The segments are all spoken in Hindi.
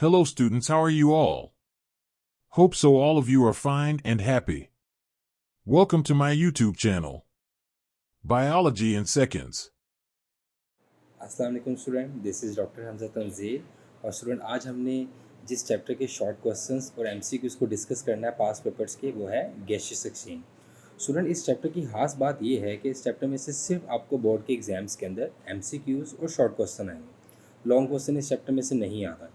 Hello students, how are you all? Hope so all of you are fine and happy. Welcome to my YouTube channel, Biology in Seconds. अस्सलाम वालेकुम student, this is doctor Hamza Tanzil. और स्टूडेंट आज हमने जिस चैप्टर के शॉर्ट क्वेश्चंस और एमसीक्यूज़ को डिस्कस करना है पास पेपर्स के, वो है गैसियस एक्सचेंज। स्टूडेंट इस चैप्टर की खास बात ये है कि इस चैप्टर में से सिर्फ आपको बोर्ड के एग्ज़ाम्स के अंदर एमसीक्यूज़ और शॉर्ट क्वेश्चन आएंगे। लॉन्ग क्वेश्चन इस चैप्टर में से नहीं आता।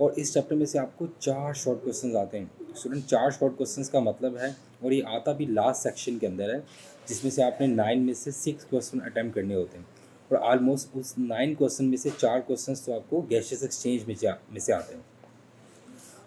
और इस चैप्टर में से आपको 4 शॉर्ट क्वेश्चन आते हैं। स्टूडेंट 4 शॉर्ट क्वेश्चन का मतलब है, और ये आता भी लास्ट सेक्शन के अंदर है, जिसमें से आपने 9 में से 6 क्वेश्चन अटैम्प्ट करने होते हैं। और ऑलमोस्ट उस 9 क्वेश्चन में से 4 क्वेश्चन तो आपको गैसियस एक्सचेंज में से आते हैं।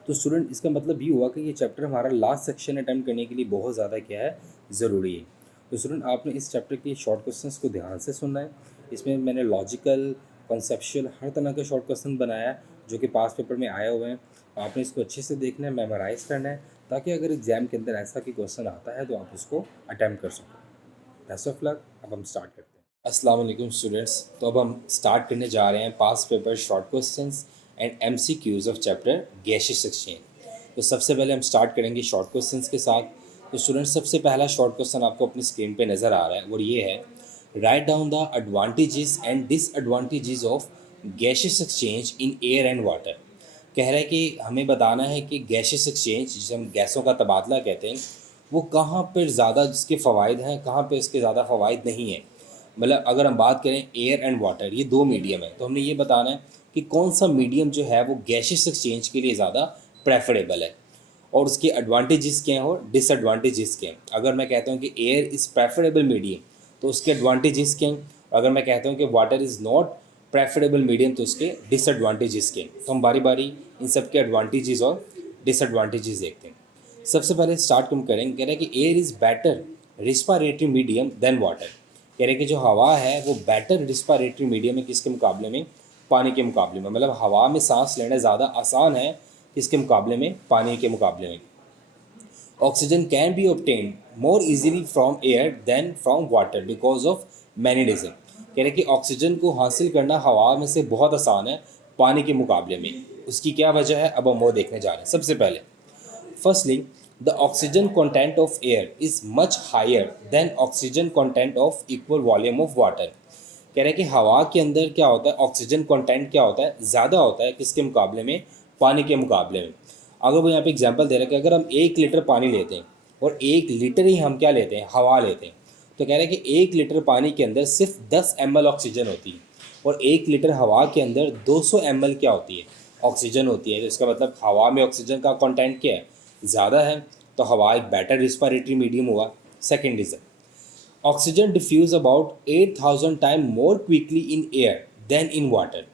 तो स्टूडेंट इसका मतलब ये हुआ कि ये चैप्टर हमारा लास्ट सेक्शन अटैम्प्ट करने के लिए बहुत ज़्यादा क्या है, ज़रूरी है। तो स्टूडेंट आपने इस चैप्टर के शॉर्ट क्वेश्चंस को ध्यान से सुनना है। इसमें मैंने लॉजिकल, कॉन्सेप्चुअल हर तरह के शॉर्ट क्वेश्चन बनाया है जो कि पास पेपर में आए हुए हैं। आपने इसको अच्छे से देखना है, मेमोराइज़ करना है, ताकि अगर एग्ज़ाम के अंदर ऐसा कोई क्वेश्चन आता है तो आप उसको अटैम्प्ट कर सको। Best of luck. अब हम स्टार्ट करते हैं। अस्सलाम वालेकुम स्टूडेंट्स। तो अब हम स्टार्ट करने जा रहे हैं past paper short questions and MCQs of chapter gaseous exchange. तो सबसे पहले हम स्टार्ट करेंगे शॉर्ट क्वेश्चंस के साथ। तो स्टूडेंट्स सबसे पहला शॉर्ट क्वेश्चन आपको अपनी स्क्रीन पे नज़र आ रहा है, और ये है, right down the advantages and disadvantages of gaseous exchange in air and water. कह रहा है कि हमें बताना है कि गैसियस एक्सचेंज, जिसे हम गैसों का तबादला कहते हैं, वो कहाँ पर ज़्यादा जिसके फ़वाइद हैं, कहाँ पे इसके ज़्यादा फ़वाइद नहीं हैं। मतलब अगर हम बात करें एयर एंड वाटर, ये 2 मीडियम है, तो हमने ये बताना है कि कौन सा मीडियम जो है वो गैसियस एक्सचेंज के लिए ज़्यादा प्रेफरेबल है, और उसके एडवांटेजेस क्या हैं और डिसएडवांटेजेस क्या हैं। अगर मैं कहता हूँ कि एयर इज़ प्रेफरेबल मीडियम, तो उसके एडवांटेजेस क्या हैं। अगर मैं कहता हूँ कि water is not preferable medium, तो उसके डिसएडवांटेजेस क्या हैं। तो हम बारी बारी इन सब के एडवांटेजेस और डिसएडवांटेजेस देखते हैं। सबसे पहले स्टार्ट हम करेंगे, कह रहे हैं कि air is better respiratory medium than water. कह रहे हैं कि जो हवा है वो बेटर रिस्पायरेटरी मीडियम है किसके मुकाबले में, पानी के मुकाबले में। मतलब हवा में सांस लेना ज़्यादा आसान है किसके मुकाबले में, पानी के मुकाबले में। Oxygen can be obtain more easily from air than from water because of many reason. कह रहे हैं कि ऑक्सीजन को हासिल करना हवा में से बहुत आसान है पानी के मुकाबले में। उसकी क्या वजह है, अब हम वो देखने जा रहे हैं। सबसे पहले, firstly, the oxygen content of air is much higher than oxygen content of equal volume of water। कह रहे हैं कि हवा के अंदर क्या होता है, ऑक्सीजन कंटेंट क्या होता है, ज़्यादा होता है किसके मुकाबले में, पानी के मुकाबले में। अगर वो यहाँ पे एग्जांपल दे रहा है कि अगर हम 1 लीटर पानी लेते हैं और 1 लीटर ही हम क्या लेते हैं, हवा लेते हैं, तो कह रहे हैं कि 1 लीटर पानी के अंदर सिर्फ 10 ml ऑक्सीजन होती है, और 1 लीटर हवा के अंदर 200 ml क्या होती है, ऑक्सीजन होती है। तो इसका मतलब हवा में ऑक्सीजन का कंटेंट क्या है, ज़्यादा है, तो हवा एक बेटर रिस्पायरेटरी मीडियम हुआ। Second reason, oxygen diffuse about 8000 time more quickly in air than in water.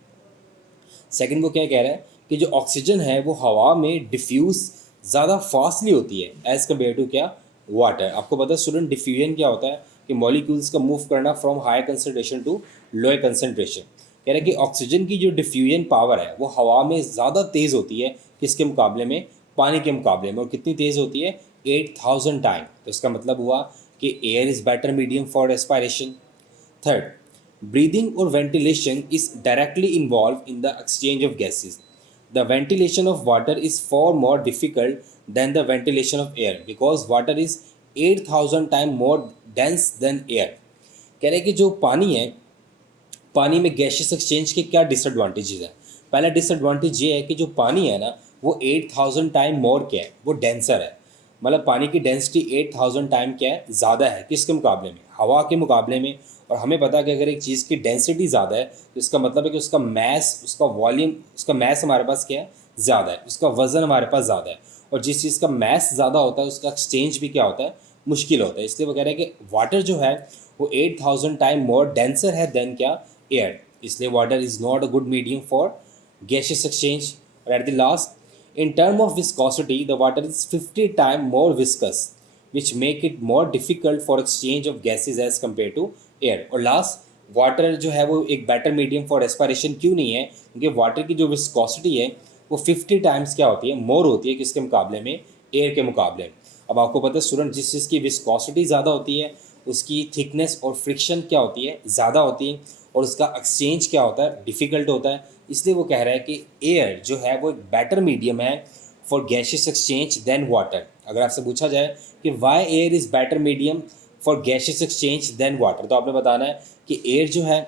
Second, वो क्या कह रहा है कि जो ऑक्सीजन है वो हवा में डिफ्यूज़ ज़्यादा फास्टली होती है एज़ कम्पेयर टू क्या, वाटर। आपको पता है स्टूडेंट, डिफ्यूजन क्या होता है कि मॉलिक्यूल्स का मूव करना from high concentration to lower concentration. कह रहे हैं कि ऑक्सीजन की जो डिफ्यूजन पावर है वो हवा में ज़्यादा तेज़ होती है किसके मुकाबले में, पानी के मुकाबले में। और कितनी तेज़ होती है, 8000 टाइम। तो इसका मतलब हुआ कि air is better medium for respiration. Third, breathing or ventilation is directly involved in the exchange of gases. The ventilation of water is far more difficult than the ventilation of air because water is 8000 times more dense than air। कह रहे हैं कि जो पानी है, पानी में गैसियस एक्सचेंज के क्या डिसएडवांटेजेस हैं। पहला डिसएडवांटेज ये है कि जो पानी है ना वो 8000 टाइम मोर क्या है, वो डेंसर है। मतलब पानी की डेंसिटी 8000 टाइम क्या है, ज़्यादा है किसके मुकाबले में, हवा के मुकाबले में। और हमें पता है कि अगर एक चीज़ की डेंसिटी ज़्यादा है तो इसका मतलब है कि उसका मैस, उसका वॉल्यूम, उसका मैस हमारे पास क्या है, ज़्यादा है, उसका वज़न हमारे पास ज़्यादा है। और जिस चीज़ का मैस ज़्यादा होता है उसका एक्सचेंज भी क्या होता है, मुश्किल होता है। इसलिए वो कह रहे हैं कि वाटर जो है वो 8000 टाइम मोर डेंसर है देन क्या, एयर। इसलिए water is not a good medium for gaseous exchange। और at the last, in term of viscosity, the water is 50 times more viscous, which make it more difficult for exchange of gases as compared to air। और लास्ट, वाटर जो है वो एक बेटर मीडियम फॉर रेस्पायरेशन क्यों नहीं है, क्योंकि वाटर की जो विस्कोसिटी है वो 50 टाइम्स क्या होती है, मोर होती है किसके मुकाबले में, एयर के मुकाबले में। अब आपको पता है स्टूडेंट, जिस चीज़ की विस्कोसिटी ज़्यादा होती है उसकी थिकनेस और फ्रिक्शन क्या होती है, ज़्यादा होती है, और उसका एक्सचेंज क्या होता है, डिफ़िकल्ट होता है। इसलिए वो कह रहा है कि एयर जो है वो एक बेटर मीडियम है for gaseous exchange than water. अगर आपसे पूछा जाए कि why air is better medium for gaseous exchange than water, तो आपने बताना है कि एयर जो है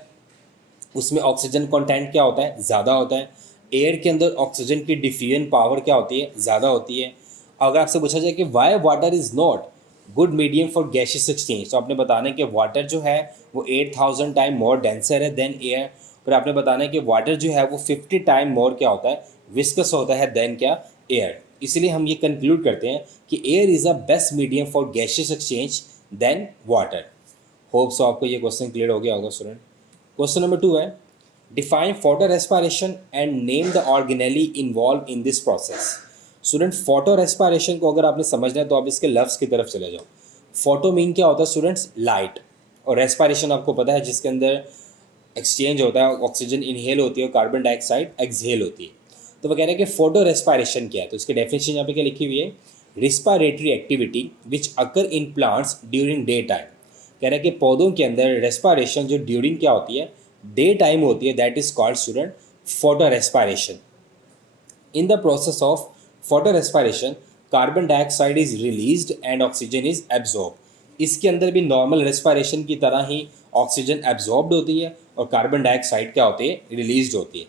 उसमें ऑक्सीजन कंटेंट क्या होता है, ज़्यादा होता है। एयर के अंदर ऑक्सीजन की डिफ्यूजन पावर क्या होती है, ज़्यादा होती है। अगर आपसे पूछा जाए कि Y water is not good medium for gaseous exchange, तो आपने बताना है कि वाटर जो है वो 8000 टाइम मोर डेंसर है देन एयर। फिर आपने बताना है कि वाटर जो है वो 50 टाइम मोर क्या होता है, विस्कस होता है देन क्या, एयर। इसलिए हम ये कंक्लूड करते हैं कि air is a best medium for gaseous exchange than water. Hope so आपको ये क्वेश्चन क्लियर हो गया होगा स्टूडेंट। क्वेश्चन नंबर 2 है, define photo respiration and name the organelle involve in this process. Student photo respiration को अगर आपने समझना है तो आप इसके लफ्ज़ की तरफ चले जाओ। फोटो मीन क्या होता है स्टूडेंट्स, लाइट, और रेस्पिरेशन आपको पता है जिसके अंदर एक्सचेंज होता है, ऑक्सीजन इनहेल होती है और कार्बन डाइऑक्साइड एक्सहेल होती है। तो वो कह रहे हैं कि फोटो रेस्पिरेशन क्या है, तो इसकी डेफिनेशन यहाँ पे क्या लिखी हुई है, respiratory activity which occur in plants during day time. कह रहे हैं कि पौधों के अंदर रेस्पिरेशन जो ड्यूरिंग क्या होती है, डे टाइम होती है, that is called student photo respiration. In the process of photo respiration carbon dioxide is released and oxygen is absorb. इसके अंदर भी नॉर्मल रेस्पिरेशन की तरह ही ऑक्सीजन एब्जॉर्ब्ड होती है और कार्बन डाइऑक्साइड क्या होती है, रिलीज होती है।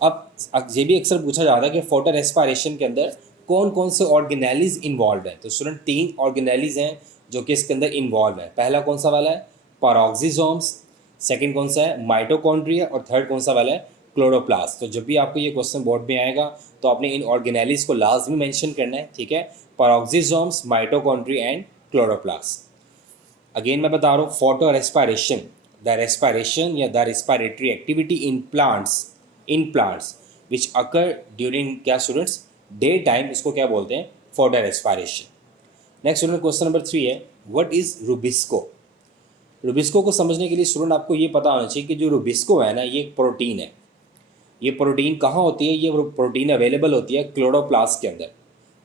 अब ये भी अक्सर पूछा जाता है कि फोटो रेस्पिरेशन के अंदर कौन कौन से ऑर्गेनेलीज इन्वॉल्व है, तो स्टूडेंट 3 ऑर्गेनेलीज हैं जो कि इसके अंदर इन्वॉल्व है। पहला कौन सा वाला है, पैरोक्सिसोम्स, सेकंड कौन सा है, माइटोकॉन्ड्रिया, और थर्ड कौन सा वाला है, क्लोरोप्लास्ट। तो जब भी आपको ये क्वेश्चन बोर्ड में आएगा तो आपने इन ऑर्गेनेलीज को लाजमी मेंशन करना है, ठीक है, पैरोक्सिसोम्स, माइटोकॉन्ड्रिया एंड क्लोरोप्लास्ट। अगेन मैं बता रहा हूँ, फोटो रेस्पिरेशन, द रेस्पिरेशन या the respiratory activity in plants which occur during क्या स्टूडेंट्स, डे टाइम, इसको क्या बोलते हैं, photo respiration. Next student question number 3 है, व्हाट इज रुबिस्को। रुबिस्को को समझने के लिए स्टूडेंट आपको ये पता होना चाहिए कि जो रुबिस्को है ना, ये एक प्रोटीन है। ये प्रोटीन कहाँ होती है, ये प्रोटीन अवेलेबल होती है क्लोरोप्लास्ट के अंदर।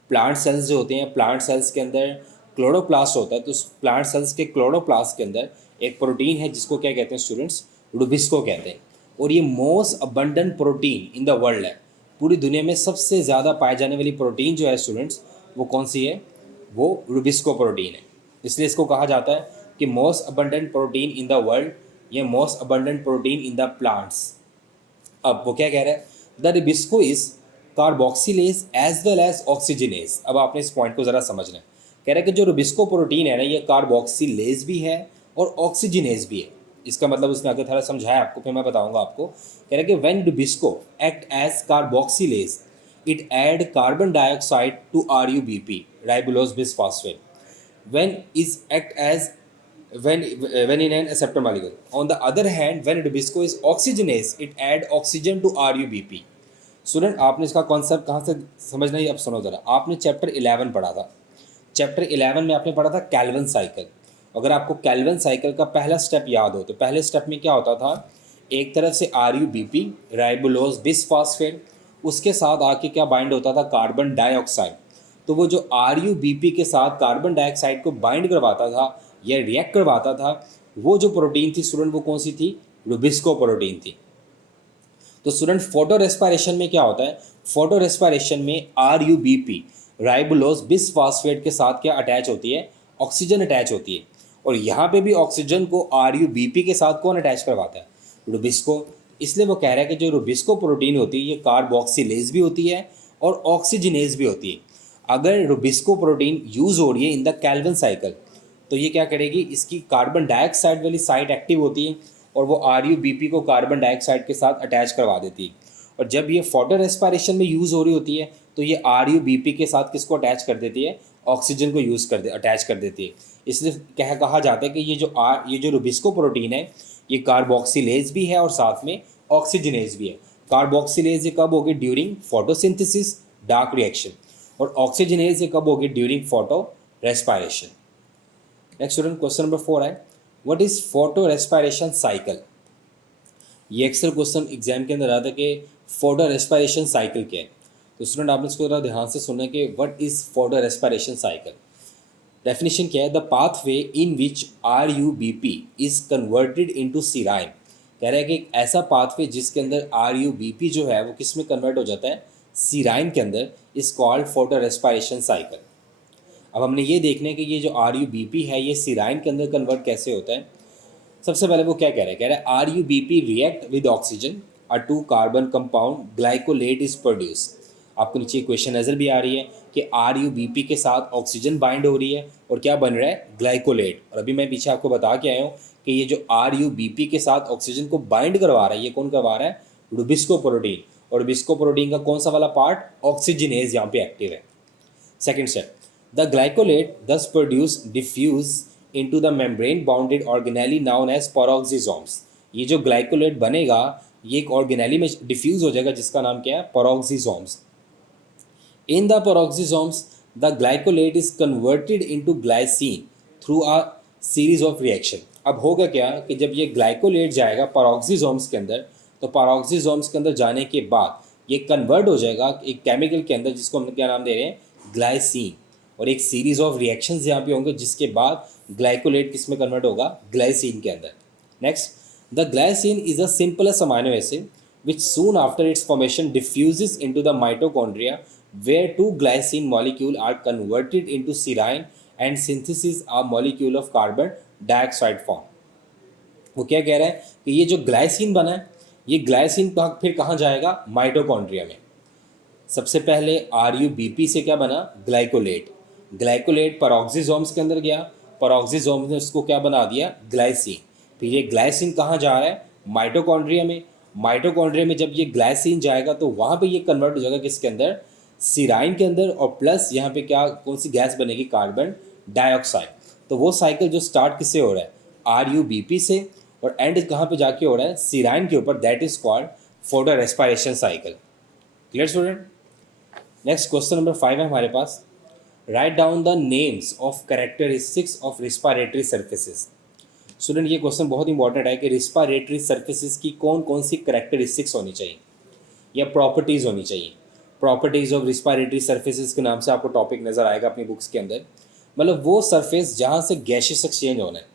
प्लांट सेल्स जो होते हैं, प्लांट सेल्स के अंदर क्लोरोप्लास्ट होता है, तो उस प्लांट सेल्स के क्लोरोप्लास्ट के अंदर एक प्रोटीन है जिसको क्या कहते हैं स्टूडेंट्स, रुबिस्को कहते हैं। और ये most abundant protein in the world है। पूरी दुनिया में सबसे ज़्यादा पाए जाने वाली प्रोटीन जो है स्टूडेंट्स, वो कौन सी है, वो रुबिस्को प्रोटीन है। इसलिए इसको कहा जाता है कि most abundant protein in the world या most abundant protein in the plants. अब वो क्या कह रहा है, the RuBisCO is carboxylase as well as oxygenase. अब आपने इस पॉइंट को ज़रा समझना है। कह रहा है कि जो रुबिस्को प्रोटीन है ना, ये कार्बोक्सिलेज भी है और ऑक्सीजनेज भी है। इसका मतलब उसने आगे थोड़ा समझाया आपको, फिर मैं बताऊंगा आपको। कह रहा है कि when rubisco act as carboxylase it add carbon dioxide to RuBP, ribulose bisphosphate, when is act as when in an acceptor molecule. On the other hand, when rubisco is oxygenase, it add oxygen to RuBP. Student आपने इसका कॉन्सेप्ट कहाँ से समझना है, अब सुनो ज़रा। आपने चैप्टर 11 पढ़ा था। चैप्टर 11 में आपने पढ़ा था कैल्विन साइकिल। अगर आपको कैल्विन साइकिल का पहला स्टेप याद हो तो पहले स्टेप में क्या होता था, एक तरफ से RuBP, राइबोलोज बिसफॉस्फेट, उसके साथ आके क्या बाइंड होता था, कार्बन डाइऑक्साइड। तो वो जो RuBP के साथ कार्बन डाइऑक्साइड को बाइंड करवाता था या रिएक्ट करवाता था, वो जो प्रोटीन थी स्टूडेंट, वो कौन सी थी, रुबिस्को प्रोटीन थी। तो स्टूडेंट फोटो रेस्पिरेशन में क्या होता है, फोटो रेस्पिरेशन में RuBP, राइबोलोज बिसफॉस्फेट के साथ क्या अटैच होती है, ऑक्सीजन अटैच होती है। और यहाँ पे भी ऑक्सीजन को RuBP के साथ कौन अटैच करवाता है, रुबिस्को। इसलिए वो कह रहा है कि जो रुबिस्को प्रोटीन होती है ये कार्बोक्सिलेज भी होती है और ऑक्सीजनेज भी होती है। अगर रुबिस्को प्रोटीन यूज़ हो रही है इन द कैल्विन साइकिल, तो ये क्या करेगी, इसकी कार्बन डाइऑक्साइड वाली साइट एक्टिव होती है और वो RuBP को कार्बन डाइऑक्साइड के साथ अटैच करवा देती है। और जब ये फोटो रेस्पिरेशन में यूज़ हो रही होती है तो ये RuBP के साथ किसको अटैच कर देती है, ऑक्सीजन को अटैच कर देती है। इसलिए कहा जाता है कि ये जो रुबिस्को प्रोटीन है ये कार्बोक्सिलेज भी है और साथ में ऑक्सीजनेज भी है। कार्बोक्सिलेज ये कब होगी, ड्यूरिंग फोटोसिंथेसिस, डार्क रिएक्शन, और ऑक्सीजनेज ये कब होगी, during photo respiration. Next student question number 4 है, what is photo respiration cycle. ये अक्सर क्वेश्चन एग्जाम के अंदर आता है कि फोटो रेस्पिरेशन साइकिल क्या है। तो स्टूडेंट आपने इसको ज़रा ध्यान से सुनना है कि what is photo respiration cycle. Definition क्या है, the pathway in which RuBP is converted into serine कह रहा है कि एक ऐसा पाथवे जिसके अंदर RUBP जो है वो किस में कन्वर्ट हो जाता है, सीराइन के अंदर, is called photo respiration cycle. अब हमने ये देखना है कि ये जो RUBP है ये सीराइन के अंदर कन्वर्ट कैसे होता है। सबसे पहले वो क्या कह रहा है, RUBP react with oxygen, a 2 carbon compound glycolate is produce. आपको नीचे क्वेश्चन नज़र भी आ रही है कि RUBP के साथ ऑक्सीजन बाइंड हो रही है और क्या बन रहा है, ग्लाइकोलेट। और अभी मैं पीछे आपको बता के आया हूँ कि ये जो RUBP के साथ ऑक्सीजन को बाइंड करवा रहा है, ये कौन करवा रहा है, रुबिस्को प्रोटीन। और रुबिस्को प्रोटीन का कौन सा वाला पार्ट, ऑक्सीजनेज यहाँ पे एक्टिव है। Second step, the glycolate thus produce diffuse into the membrane bounded organelle known as peroxisomes। ये जो ग्लाइकोलेट बनेगा ये एक ऑर्गेनेली में डिफ्यूज हो जाएगा जिसका नाम क्या है, peroxisomes. In the peroxisomes the glycolate is converted into glycine through a series of reaction. अब होगा क्या कि जब ये ग्लाइकोलेट जाएगा पेरोक्सिसोम्स के अंदर, तो पेरोक्सिसोम्स के अंदर जाने के बाद ये कन्वर्ट हो जाएगा एक केमिकल के अंदर जिसको हम क्या नाम दे रहे हैं, ग्लाइसिन। और एक सीरीज ऑफ रिएक्शंस यहाँ पे होंगे जिसके बाद ग्लाइकोलेट किस में कन्वर्ट होगा, ग्लाइसिन के अंदर। Next, the glycine is a simplest amino acid which soon after its formation diffuses into the mitochondria where 2 glycine molecule are converted into serine and synthesis a molecule of carbon dioxide form। वो क्या कह रहा है कि ये जो ग्लाइसिन बना है ये ग्लाइसिन फिर कहाँ जाएगा, माइटोकॉन्ड्रिया में। सबसे पहले RUBP से क्या बना, ग्लाइकोलेट। ग्लाइकोलेट पेरोक्सिसोम्स के अंदर गया, पेरोक्सिसोम्स ने उसको क्या बना दिया, ग्लाइसिन। फिर ये ग्लाइसिन कहाँ जा रहा है, माइटोकॉन्ड्रिया में। माइटोकॉन्ड्रिया में जब ये ग्लाइसिन जाएगा तो वहाँ पे ये कन्वर्ट हो जाएगा किसके अंदर, सीराइन के अंदर। और प्लस यहाँ पे क्या कौन सी गैस बनेगी, कार्बन डाइऑक्साइड। तो वो साइकिल जो स्टार्ट किससे हो रहा है, RUBP से, और एंड कहाँ पे जाके हो रहा है, सीराइन के ऊपर। That is called photo respiration cycle. Clear student. Next question number 5 है हमारे पास, write down the names of characteristics of respiratory surfaces. Student ये क्वेश्चन बहुत इंपॉर्टेंट है कि रिस्पायरेटरी सर्फेसिस की कौन कौन सी कैरेक्टरिस्टिक्स होनी चाहिए या प्रॉपर्टीज़ होनी चाहिए। प्रॉपर्टीज़ ऑफ रिस्पायरेटरी सर्फेसिस के नाम से आपको टॉपिक नज़र आएगा अपनी बुक्स के अंदर। मतलब वो सरफेस जहाँ से गैसेस एक्सचेंज होना है,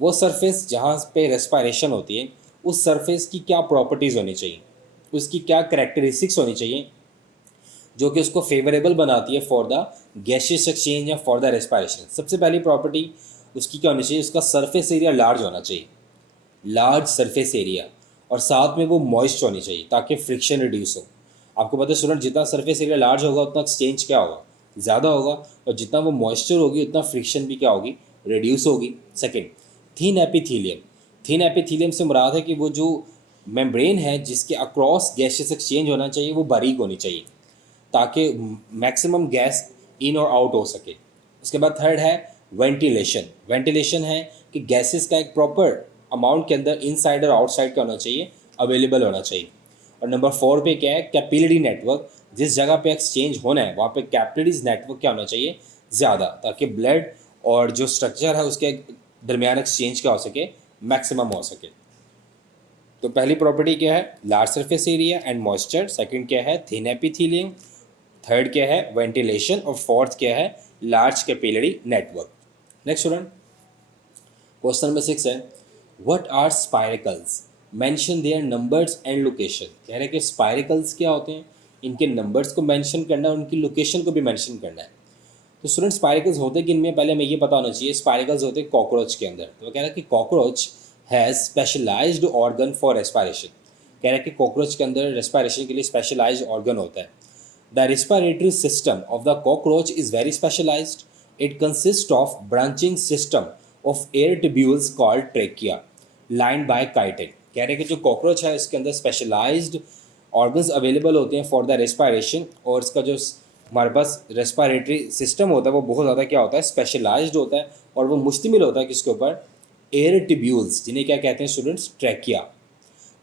वो सरफेस जहाँ पे रेस्पायरेशन होती है, उस सरफेस की क्या प्रॉपर्टीज़ होनी चाहिए, उसकी क्या कैरेक्टरिस्टिक्स होनी चाहिए जो कि उसको फेवरेबल बनाती है फॉर द गैसियस एक्सचेंज या फॉर द रेस्पायरेशन। सबसे पहली प्रॉपर्टी उसकी क्या होनी चाहिए, उसका सरफेस एरिया लार्ज होना चाहिए, लार्ज सरफेस एरिया। और साथ में वो मॉइस्ट होनी चाहिए ताकि फ्रिक्शन रिड्यूस हो। आपको पता है स्टूडेंट, जितना सरफेस एरिया लार्ज होगा उतना एक्सचेंज क्या होगा, ज़्यादा होगा। और जितना वो मॉइस्चर होगी उतना फ्रिक्शन भी क्या होगी, रिड्यूस होगी। Second, thin epithelium. Thin epithelium से मुराद है कि वो जो मेम्ब्रेन है जिसके अक्रॉस गैसेस एक्सचेंज होना चाहिए वो बारीक होनी चाहिए ताकि मैक्सिमम गैस इन और आउट हो सके। उसके बाद थर्ड है वेंटिलेशन। वेंटिलेशन है कि गैसेस का एक प्रॉपर अमाउंट के अंदर इनसाइड और आउटसाइड का होना चाहिए, अवेलेबल होना चाहिए। और नंबर 4 पे क्या है, कैपिलरी नेटवर्क। जिस जगह पे एक्सचेंज होना है वहाँ पे कैपिलरीज नेटवर्क क्या होना चाहिए, ज़्यादा, ताकि ब्लड और जो स्ट्रक्चर है उसके दरमियान एक्सचेंज क्या हो सके, मैक्सिमम हो सके। तो पहली प्रॉपर्टी क्या है, large surface area and moisture. Second क्या है, थिन एपिथेलियम। थर्ड क्या है, वेंटिलेशन। और फोर्थ क्या है, large capillary network. Next student, question number 6 है, what are spiracles, mention their numbers and location. कह रहे हैं कि स्पाइरिकल्स क्या होते हैं, इनके नंबर्स को मेंशन करना है, उनकी लोकेशन को भी मेंशन करना है। तो स्टूडेंट स्पाइरिकल्स होते किन में, पहले हमें ये पता होना चाहिए। स्पाइरिकल्स होते हैं कॉकरोच के अंदर। तो कह रहा है कि cockroach has specialised organ for respiration. कह रहा है कि कॉकरोच के अंदर रेस्पायरेशन के लिए स्पेशलाइज्ड ऑर्गन होता है। The respiratory system of the cockroach is very specialised. It consist of branching system of air tubules called trachea lined by chitin. कह रहे हैं कि जो कॉकरोच है इसके अंदर स्पेशलाइज्ड ऑर्गन्स अवेलेबल होते हैं फॉर द रेस्पायरेशन। और इसका जो हमारे पास रेस्पायरेटरी सिस्टम होता है वो बहुत ज़्यादा क्या होता है, स्पेशलाइज्ड होता है। और वो मुश्तमिल होता है किसके ऊपर, एयर ट्यूब्यूल्स, जिन्हें क्या कहते हैं students, trachea.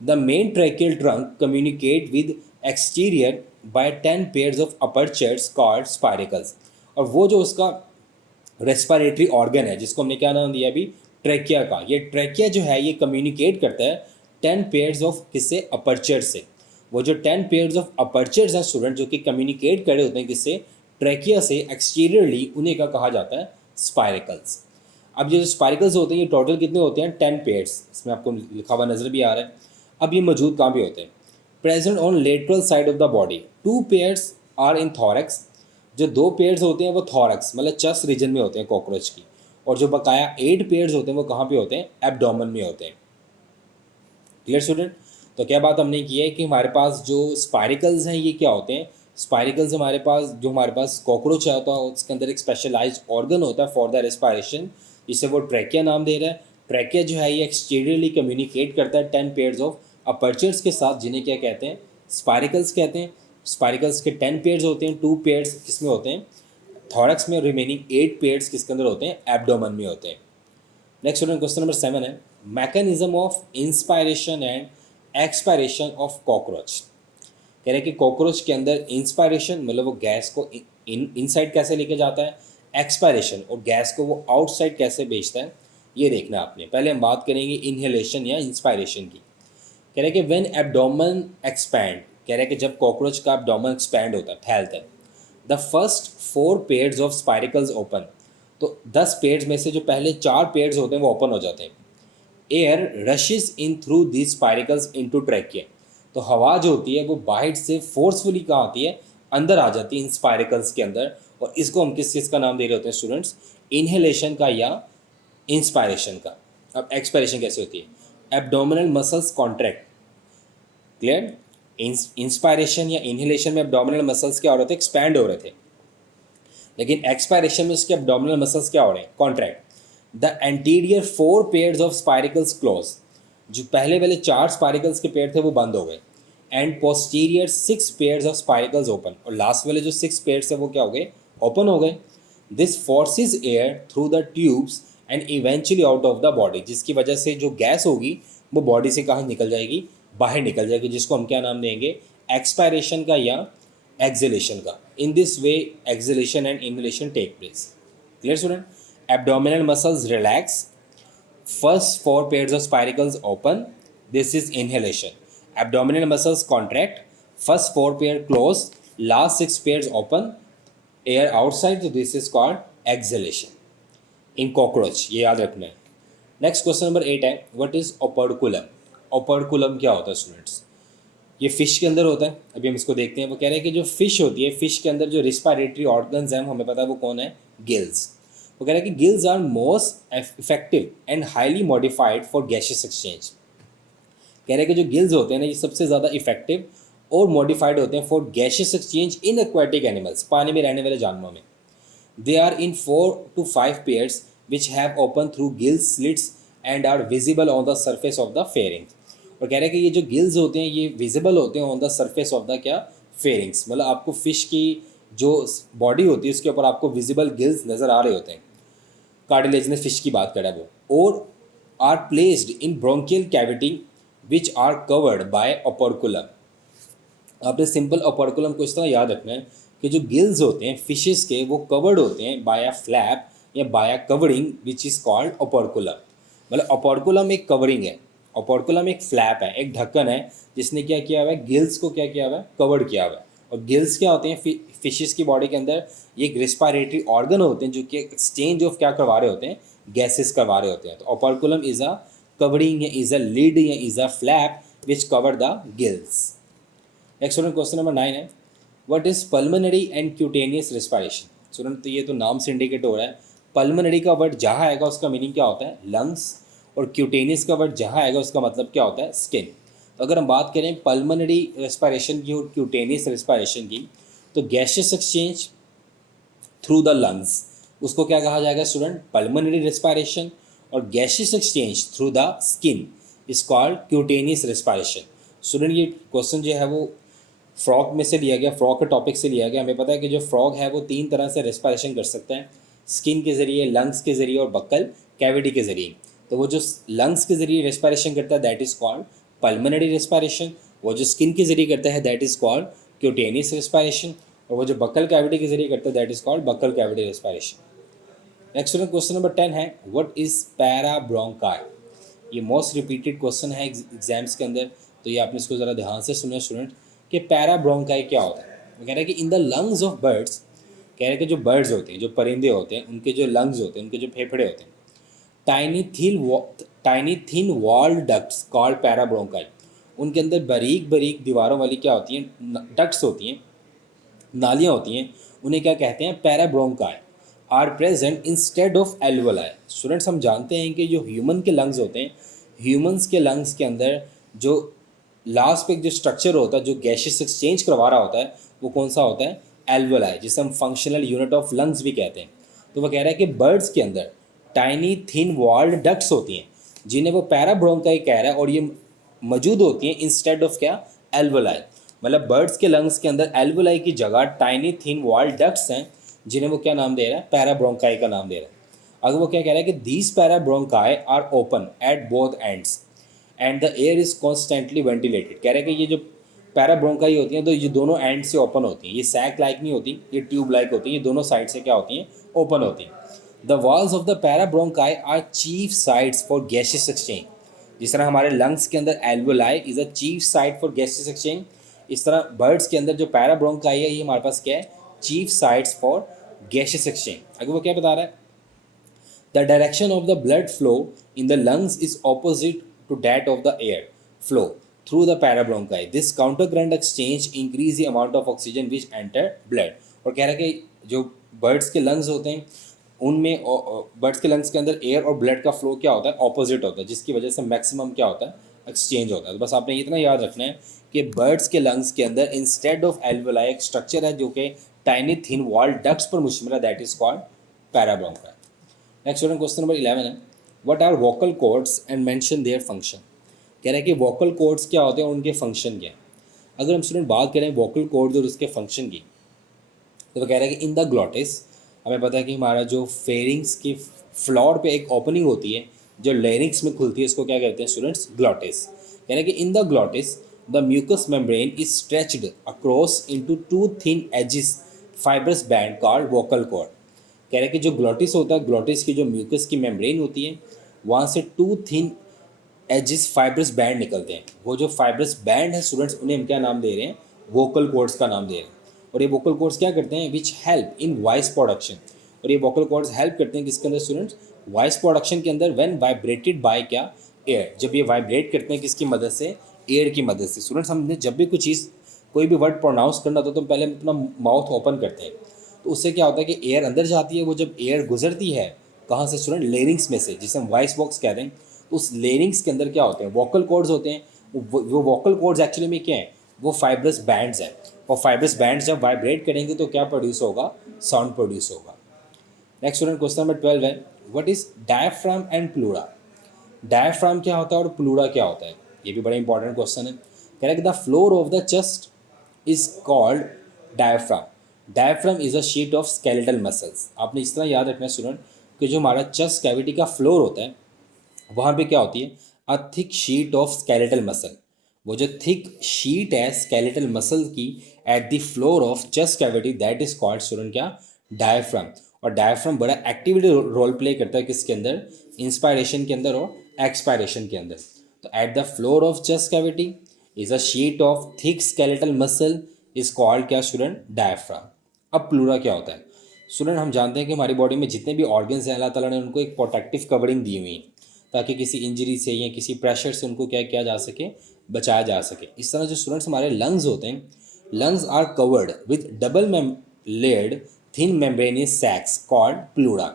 The main tracheal trunk communicate with exterior by 10 pairs of apertures called spiracles. और वो जो उसका रेस्पायरेटरी ऑर्गन है जिसको हमने क्या नाम दिया अभी, ट्रैकिया का, ये ट्रैकिया जो है ये कम्युनिकेट करता है 10 पेयर्स ऑफ किससे, अपर्चर से। वो जो 10 पेयर्स ऑफ अपर्चर्स हैं स्टूडेंट जो कि कम्युनिकेट कर रहे होते हैं किससे, ट्रैकिया से एक्सटीरियरली, उन्हें क्या कहा जाता है, स्पाइरिकल्स। अब ये जो स्पाइरकल्स होते हैं ये टोटल कितने होते हैं, 10 पेयर्स, इसमें आपको लिखा हुआ नज़र भी आ रहा है। अब ये मौजूद कहाँ पे होते हैं, present on lateral side of the body, 2 pairs are in thorax, जो 2 पेयर्स होते हैं वो थॉरैक्स मतलब चेस्ट रीजन में होते हैं कॉकरोच की, और जो बकाया 8 पेयर्स होते हैं वो कहाँ पे होते हैं, एब्डोमेन में होते हैं। Clear student. तो क्या बात हमने की है कि हमारे पास जो स्पाइरिकल्स हैं ये क्या होते हैं, स्पाइरिकल्स हमारे पास कॉकरोच होता है उसके अंदर एक स्पेशलाइज्ड ऑर्गन होता है फॉर द रेस्पायरेशन, जिसे वो ट्रैकिया नाम दे रहा है। ट्रैकिया जो है ये एक्सटीरियरली कम्युनिकेट करता है 10 पेयर्स ऑफ अपर्चर्स के साथ, जिन्हें क्या कहते हैं, स्पाइरिकल्स कहते हैं। स्पाइरिकल्स के 10 पेयर्स होते हैं, 2 पेयर्स किसमें होते हैं, थॉरैक्स में, रिमेनिंग 8 पेयर्स किसके अंदर होते हैं, एब्डोमेन में होते हैं। नेक्स्ट स्टूडेंट क्वेश्चन नंबर 7 है, mechanism of inspiration and expiration of cockroach. कह रहे हैं कि कॉकरोच के अंदर इंस्पायरेशन मतलब वो गैस को इनसाइड कैसे लेके जाता है, एक्सपायरेशन और गैस को वो आउटसाइड कैसे भेजता है, ये देखना आपने। पहले हम बात करेंगे इनहेलेशन या इंस्पायरेशन की। कह रहे हैं कि व्हेन एब्डोमेन एक्सपैंड, कह रहे हैं कि जब कॉकरोच का एब्डोमेन एक्सपैंड होता है, फैलता है, the first 4 pairs of spiracles open, तो 10 पेयर्स में से जो पहले 4 पेयर्स होते हैं वो ओपन हो जाते हैं। Air rushes in through these spiracles into trachea, तो हवा जो होती है वो बाहर से फोर्सफुली कहाँ आती है, अंदर आ जाती है इन स्पाइरिकल्स के अंदर, और इसको हम किस चीज़ का नाम दे रहे होते हैं स्टूडेंट्स, इनहेलेशन का या इंस्पायरेशन का। अब एक्सपायरेशन कैसे होती है, abdominal muscles contract. Clear. Inspiration या इनहेलेशन में एब्डोमिनल मसल्स क्या हो रहे थे, एक्सपैंड हो रहे थे, लेकिन एक्सपायरेशन में उसके एब्डोमिनल मसल्स क्या हो रहे हैं, contract. The anterior 4 pairs of spiracles close, जो पहले वाले 4 स्पाइरिकल्स के पेयर थे वो बंद हो गए, and posterior 6 pairs of spiracles open, और लास्ट वाले जो 6 पेयर्स थे वो क्या हो गए, ओपन हो गए। This forces air through the tubes and eventually out of the body, जिसकी वजह से जो गैस होगी वो बॉडी से कहाँ निकल जाएगी, बाहर निकल जाएगी, जिसको हम क्या नाम देंगे, एक्सपायरेशन का या एक्सलेशन का। In this way exhalation and inhalation take place. Clear student. Abdominal muscles relax, first 4 pairs of spiracles open, this is inhalation. Abdominal muscles contract, first 4 pair close, last 6 pairs open, air outside, so this is called exhalation in cockroach, ये याद रखना है। नेक्स्ट क्वेश्चन नंबर 8 है, व्हाट इज ओपर्कुलम। ओपर्कुलम क्या होता है स्टूडेंट्स, ये फिश के अंदर होता है, अभी हम इसको देखते हैं। वो कह रहे हैं कि जो फिश होती है, फिश के अंदर जो रिस्पायरेटरी ऑर्गन्स हैं हमें पता है वो कौन है, गिल्स। वो कह रहे हैं कि gills are most effective and highly modified for gaseous exchange. कह रहे हैं कि जो गिल्स होते हैं ना ये सबसे ज़्यादा इफेक्टिव और मॉडिफाइड होते हैं for gaseous exchange in aquatic animals, पानी में रहने वाले जानवरों में। They are in 4 to 5 pairs which have open through gills slits and are visible on the surface of the pharynx. और कह रहे हैं कि ये जो गिल्स होते हैं ये विजिबल होते हैं on the surface of the क्या, फेरिंग्स, मतलब आपको फिश की जो बॉडी होती है उसके ऊपर आपको विजिबल गिल्स नज़र आ रहे होते हैं। कार्टिलेजिनस फिश की बात करें वो, और are placed in bronchial cavity which are covered by operculum. आपने सिंपल ओपर्कुलम को इस तरह याद रखना है कि जो गिल्स होते हैं फिशेस के वो कवर्ड होते हैं बाय अ फ्लैप या by a covering which is called operculum. मतलब ओपर्कुलम एक कवरिंग है, ओपर्कुलम एक फ्लैप है, एक ढक्कन है जिसने क्या किया हुआ है, गिल्स को क्या किया हुआ है, कवर्ड किया हुआ है। और गिल्स क्या होते हैं, फिशेस की बॉडी के अंदर ये एक रेस्पिरेटरी ऑर्गन होते हैं जो कि एक्सचेंज ऑफ क्या करवा रहे होते हैं, गैसेस करवा रहे होते हैं। तो ओपर्कुलम इज़ अ कवरिंग या इज़ अ लिड या is a flap which cover the gills. Next student question number 9 है, what is pulmonary and cutaneous respiration. Student तो ये तो नाम से इंडिकेट हो रहा है, पल्मोनरी का वर्ड जहाँ आएगा उसका मीनिंग क्या होता है, लंग्स, और क्यूटेनियस का वर्ड जहाँ आएगा उसका मतलब क्या होता है, स्किन। तो अगर हम बात करें पल्मोनरी रेस्पिरेशन की और क्यूटेनियस रेस्पिरेशन की, तो gaseous exchange through the lungs उसको क्या कहा जाएगा स्टूडेंट, पल्मोनरी रेस्पिरेशन, और gaseous exchange through the skin is called cutaneous respiration. Student ये क्वेश्चन जो है वो फ्रॉग में से लिया गया, फ्रॉग के टॉपिक से लिया गया। हमें पता है कि जो फ्रॉग है वो 3 तरह से रेस्पिरेशन कर सकता है, स्किन के ज़रिए, लंग्स के ज़रिए और बक्कल कैविटी के ज़रिए। तो वो जो लंग्स के ज़रिए रेस्पिरेशन करता है that is called pulmonary respiration, वो जो स्किन के ज़रिए करता है that is called cutaneous respiration, और वो जो बक्कल कैविटी के ज़रिए करता है that is called buccal cavity respiration. Next question number 10 है, व्हाट इज़ पैराब्रोंकाई। ये मोस्ट रिपीटेड क्वेश्चन है एग्जाम्स के अंदर, तो ये आपने इसको ज़रा ध्यान से सुना स्टूडेंट कि पैराब्रोंकाई क्या होता है। वो कह रहे हैं कि in the lungs of birds, कह रहे हैं कि जो बर्ड्स होते हैं, जो परिंदे होते हैं, उनके जो लंग्स होते हैं, उनके जो फेफड़े होते हैं, tiny thin wall ducts called parabronchi. उनके अंदर बारीक बारीक दीवारों वाली क्या होती हैं, डक्ट्स होती हैं, नालियाँ होती हैं, उन्हें क्या कहते हैं, parabronchi are present instead of alveoli. Students हम जानते हैं कि जो ह्यूमन के लंग्स होते हैं, ह्यूमंस के लंग्स के अंदर जो लास्ट पे जो स्ट्रक्चर होता है जो गैसेस एक्सचेंज करवा रहा होता है वो कौन सा होता है, एल्वोलाई, जिसे हम फंक्शनल यूनिट ऑफ लंग्स भी कहते हैं। तो वो कह रहा है कि बर्ड्स के अंदर टाइनी थिन वॉल्ड डक्ट्स होती हैं जिन्हें वो पैराब्रोंकाई कह रहा है, और ये मौजूद होती हैं इंस्टेड ऑफ क्या, एल्वोलाई। मतलब बर्ड्स के लंग्स के अंदर एल्वोलाई की जगह टाइनी थिन वॉल्ड डक्ट्स हैं जिन्हें वो क्या नाम दे रहा है, पैराब्रोंकाई का नाम दे रहा है। अगर वो क्या कह रहा है कि these parabronchi are open at both ends and the air is constantly ventilated. कह रहे हैं कि ये जो पैराब्रोंकाई होती हैं तो ये दोनों एंड से ओपन होती हैं, ये सैक लाइक नहीं होती, ये ट्यूब लाइक होती हैं, ये दोनों साइड से क्या होती हैं, ओपन होती हैं। The walls of the parabronchi are chief sites for gases exchange. जिस तरह हमारे लंग्स के अंदर alveoli is a chief site for gases exchange, इस तरह बर्ड्स के अंदर जो पैराब्रोंकाई है ये हमारे पास क्या है, chief sites for gases exchange. अगर वो क्या बता रहा है, the direction of the blood flow in the lungs is opposite to that of the air flow through the parabronchi. This counter current exchange increase the amount of oxygen which enter blood. और कह रहा है कि जो बर्ड्स के लंग्स होते हैं उनमें बर्ड्स के लंग्स के अंदर एयर और ब्लड का फ्लो क्या होता है, ऑपोजिट होता है, जिसकी वजह से मैक्सिमम क्या होता है, एक्सचेंज होता है। तो बस आपने इतना याद रखना है कि बर्ड्स के लंग्स के अंदर इंस्टेड ऑफ एल्वोलाई एक स्ट्रक्चर है जो कि टाइनी थिन वॉल डक्ट्स पर मुश्तमिल है, that is called parabronchi. Next student question number 11 है, what are vocal cords and mention their function. कह रहा है कि वोकल कॉर्ड्स क्या होते हैं और उनके फंक्शन क्या है। अगर हम स्टूडेंट बात करें वोकल कॉर्ड्स और उसके फंक्शन की, तो वो कह रहा है कि इन द ग्लॉटिस, हमें पता है कि हमारा जो फेरिंग्स की फ्लोर पे एक ओपनिंग होती है जो लेरिंग्स में खुलती है, इसको क्या कहते हैं स्टूडेंट्स, ग्लॉटिस। कह रहे हैं कि in the glottis the mucous membrane is stretched across into two thin edges fibrous band called vocal cord. कह रहे हैं कि जो ग्लॉटिस होता है, ग्लॉटिस की जो म्यूकस की मेम्ब्रेन होती है वहाँ से two thin edges fibrous band निकलते हैं। वो जो फाइब्रस बैंड है स्टूडेंट्स उन्हें हम क्या नाम दे रहे हैं, वोकल कॉर्ड्स का नाम दे रहे हैं। और ये वोकल कॉर्ड्स क्या करते हैं, which help in voice production. और ये वोकल कॉर्ड्स हेल्प करते हैं किसके अंदर स्टूडेंट्स, वॉइस प्रोडक्शन के अंदर, व्हेन वाइब्रेटेड बाय क्या, एयर। जब ये वाइब्रेट करते हैं किसकी मदद से, एयर की मदद से। स्टूडेंट्स हमने जब भी कुछ चीज़ कोई भी वर्ड प्रोनाउंस करना होता है तो पहले हम अपना माउथ ओपन करते हैं, तो उससे क्या होता है कि एयर अंदर जाती है। वो जब एयर गुजरती है कहाँ से स्टूडेंट, लेरिंग्स में से, जिसे हम वॉइस बॉक्स कहते हैं, तो उस लेरिंग्स के अंदर क्या होते हैं, वोकल कॉर्ड्स होते हैं। वो वोकल कॉर्ड्स एक्चुअली में क्या है, वो फाइब्रस बैंड्स हैं, और फाइब्रस बैंड्स जब वाइब्रेट करेंगे तो क्या प्रोड्यूस होगा, साउंड प्रोड्यूस होगा। नेक्स्ट स्टूडेंट क्वेश्चन नंबर 12 है, what is diaphragm and pleura. Diaphragm क्या होता है और प्लूरा क्या होता है, ये भी बड़ा इंपॉर्टेंट क्वेश्चन है। कह रहा है कि the floor of the chest is called diaphragm. Diaphragm is a sheet of skeletal muscles. आपने इस तरह याद रखना है स्टूडेंट कि जो हमारा चेस्ट कैविटी का फ्लोर होता है वहाँ पे क्या होती है, a thick sheet of skeletal muscle. वो जो थिक शीट है स्केलेटल मसल की at the floor of chest cavity, that is called student क्या, डायफ्राम। और डायफ्राम बड़ा एक्टिवली रोल प्ले करता है किसके अंदर, इंस्पायरेशन के अंदर और एक्सपायरेशन के अंदर। तो at the floor of chest cavity is a sheet of thick skeletal muscle is called क्या स्टूडेंट, डायफ्राम। अब प्लूरा क्या होता है स्टूडेंट, हम जानते हैं कि हमारी बॉडी में जितने भी ऑर्गन्स हैं अल्लाह ताला ने उनको एक प्रोटेक्टिव कवरिंग दी हुई है ताकि किसी इंजरी से या किसी प्रेशर से उनको क्या किया जा सके, बचाया जा सके। इस तरह जो स्टूडेंट्स हमारे लंग्स होते हैं, lungs are covered with double layered thin membranous sacs called pleura.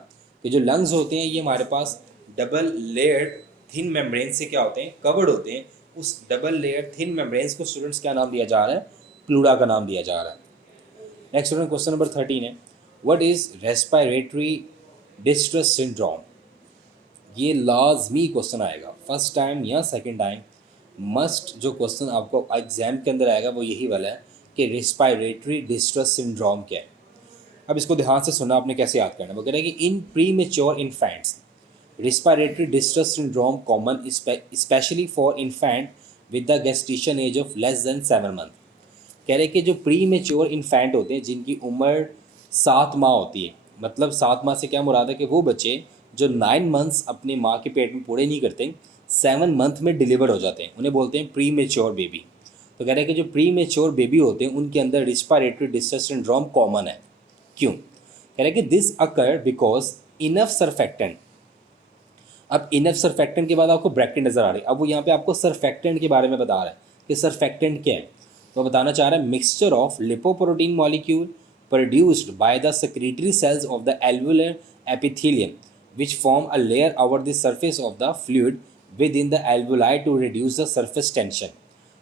कि जो लंग्स होते हैं ये हमारे पास डबल लेयर्ड थिन मेम्ब्रेन से क्या होते हैं, कवर्ड होते हैं। उस डबल लेयर थिन मेम्ब्रेन्स को स्टूडेंट्स क्या नाम दिया जा रहा है, प्लूरा का नाम दिया जा रहा है। नेक्स्ट स्टूडेंट क्वेश्चन नंबर 13 है, what is respiratory distress syndrome. ये लाजमी क्वेश्चन आएगा, फर्स्ट टाइम या सेकंड टाइम मस्ट जो क्वेश्चन आपको एग्जाम के अंदर आएगा वो यही वाला है कि रेस्पिरेटरी डिस्ट्रेस सिंड्रोम क्या है। अब इसको ध्यान से सुनना, आपने कैसे याद करना है। वो कह रहा है कि in premature infants respiratory distress syndrome common specially for infant with the gestation age of less than 7 month. कह रहे कि जो प्री मेच्योर इन्फेंट होते हैं जिनकी उम्र 7 माह होती है, मतलब 7 माह से क्या मुराद है कि वो बच्चे जो 9 मंथ्स अपने माँ के पेट में पूरे नहीं करते, 7 मंथ में डिलीवर हो जाते हैं, उन्हें बोलते हैं प्री मेच्योर बेबी। तो कह रहे हैं कि जो प्री मेच्योर बेबी होते हैं उनके अंदर रेस्पिरेटरी डिस्ट्रेस सिंड्रोम कॉमन है। क्यों, कह रहे हैं कि this occur because enough surfactant अब इनफ सरफेक्टेंट के बाद आपको ब्रैकेट नज़र आ रही है। अब वो यहाँ पे आपको सरफेक्टेंट के बारे में बता रहा है कि सरफेक्टेंट क्या है। तो बताना चाह रहा है mixture of lipoprotein molecule produced by the secretory cells of the alveolar epithelium which form a layer over the surface of the fluid within the alveoli to reduce the surface tension।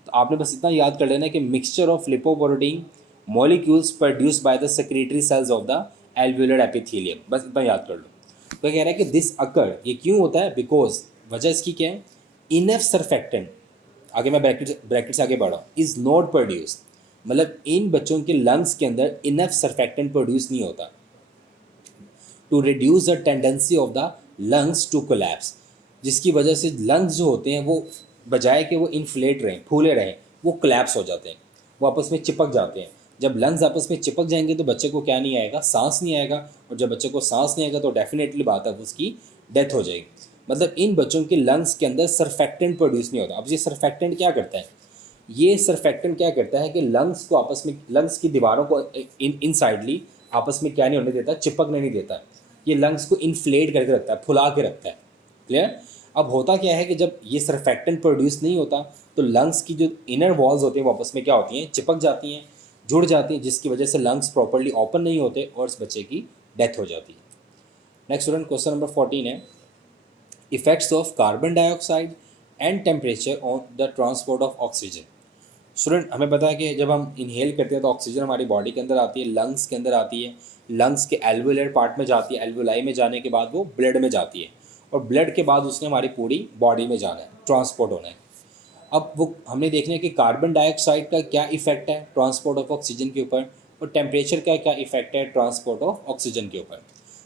तो आपने बस इतना याद कर लेना कि mixture of lipoprotein molecules produced by the secretory cells of the alveolar epithelium, बस इतना याद कर लो। तो कह रहा है कि दिस अकर, ये क्यों होता है, बिकॉज वजह इसकी क्या है, इनफ सरफेक्टेंट, आगे मैं ब्रैकेट से आगे बढ़ा, इज नॉट प्रोड्यूस, मतलब इन बच्चों के लंग्स के अंदर इनफ सरफेक्टेंट प्रोड्यूस नहीं होता to reduce the tendency of the lungs to collapse, जिसकी वजह से लंग्स जो होते हैं वो बजाय कि वो इन्फ्लेट रहें, फूले रहें, वो कोलैप्स हो जाते हैं, वो आपस में चिपक जाते हैं। जब लंग्स आपस में चिपक जाएंगे तो बच्चे को क्या नहीं आएगा, सांस नहीं आएगा, और जब बच्चे को सांस नहीं आएगा तो डेफिनेटली बात है उसकी डेथ हो जाएगी। मतलब इन बच्चों के लंग्स के अंदर सरफेक्टेंट प्रोड्यूस नहीं होता। अब ये सरफेक्टेंट क्या करता है, ये सरफेक्टेंट क्या करता है कि लंग्स को आपस में, लंग्स की दीवारों को इनसाइडली आपस में क्या नहीं होने देता, चिपकने नहीं देता। ये लंग्स को इन्फ्लेट करके रखता है, फुला के रखता है। क्लियर। अब होता क्या है कि जब ये सरफेक्टेंट प्रोड्यूस नहीं होता तो लंग्स की जो इनर वॉल्स होती हैं वो आपस में क्या होती हैं, चिपक जाती हैं, जुड़ जाती हैं, जिसकी वजह से लंग्स प्रॉपर्ली ओपन नहीं होते और इस बच्चे की डेथ हो जाती है। नेक्स्ट स्टूडेंट, क्वेश्चन नंबर 14 है, effects of carbon dioxide and temperature on the transport of oxygen. Student, हमें पता है कि जब हम इनहेल करते हैं तो ऑक्सीजन हमारी बॉडी के अंदर आती है, लंग्स के अंदर आती है, लंग्स के एल्वुलर पार्ट में जाती है, एल्वुलाई में जाने के बाद वो ब्लड में जाती है, और ब्लड के बाद उसने हमारी पूरी बॉडी में जाना है, ट्रांसपोर्ट होना है। अब वो हमने देखना है कि कार्बन डाइऑक्साइड का क्या इफेक्ट है ट्रांसपोर्ट ऑफ ऑक्सीजन के ऊपर, और टेम्परेचर का क्या इफेक्ट है ट्रांसपोर्ट ऑफ ऑक्सीजन के ऊपर।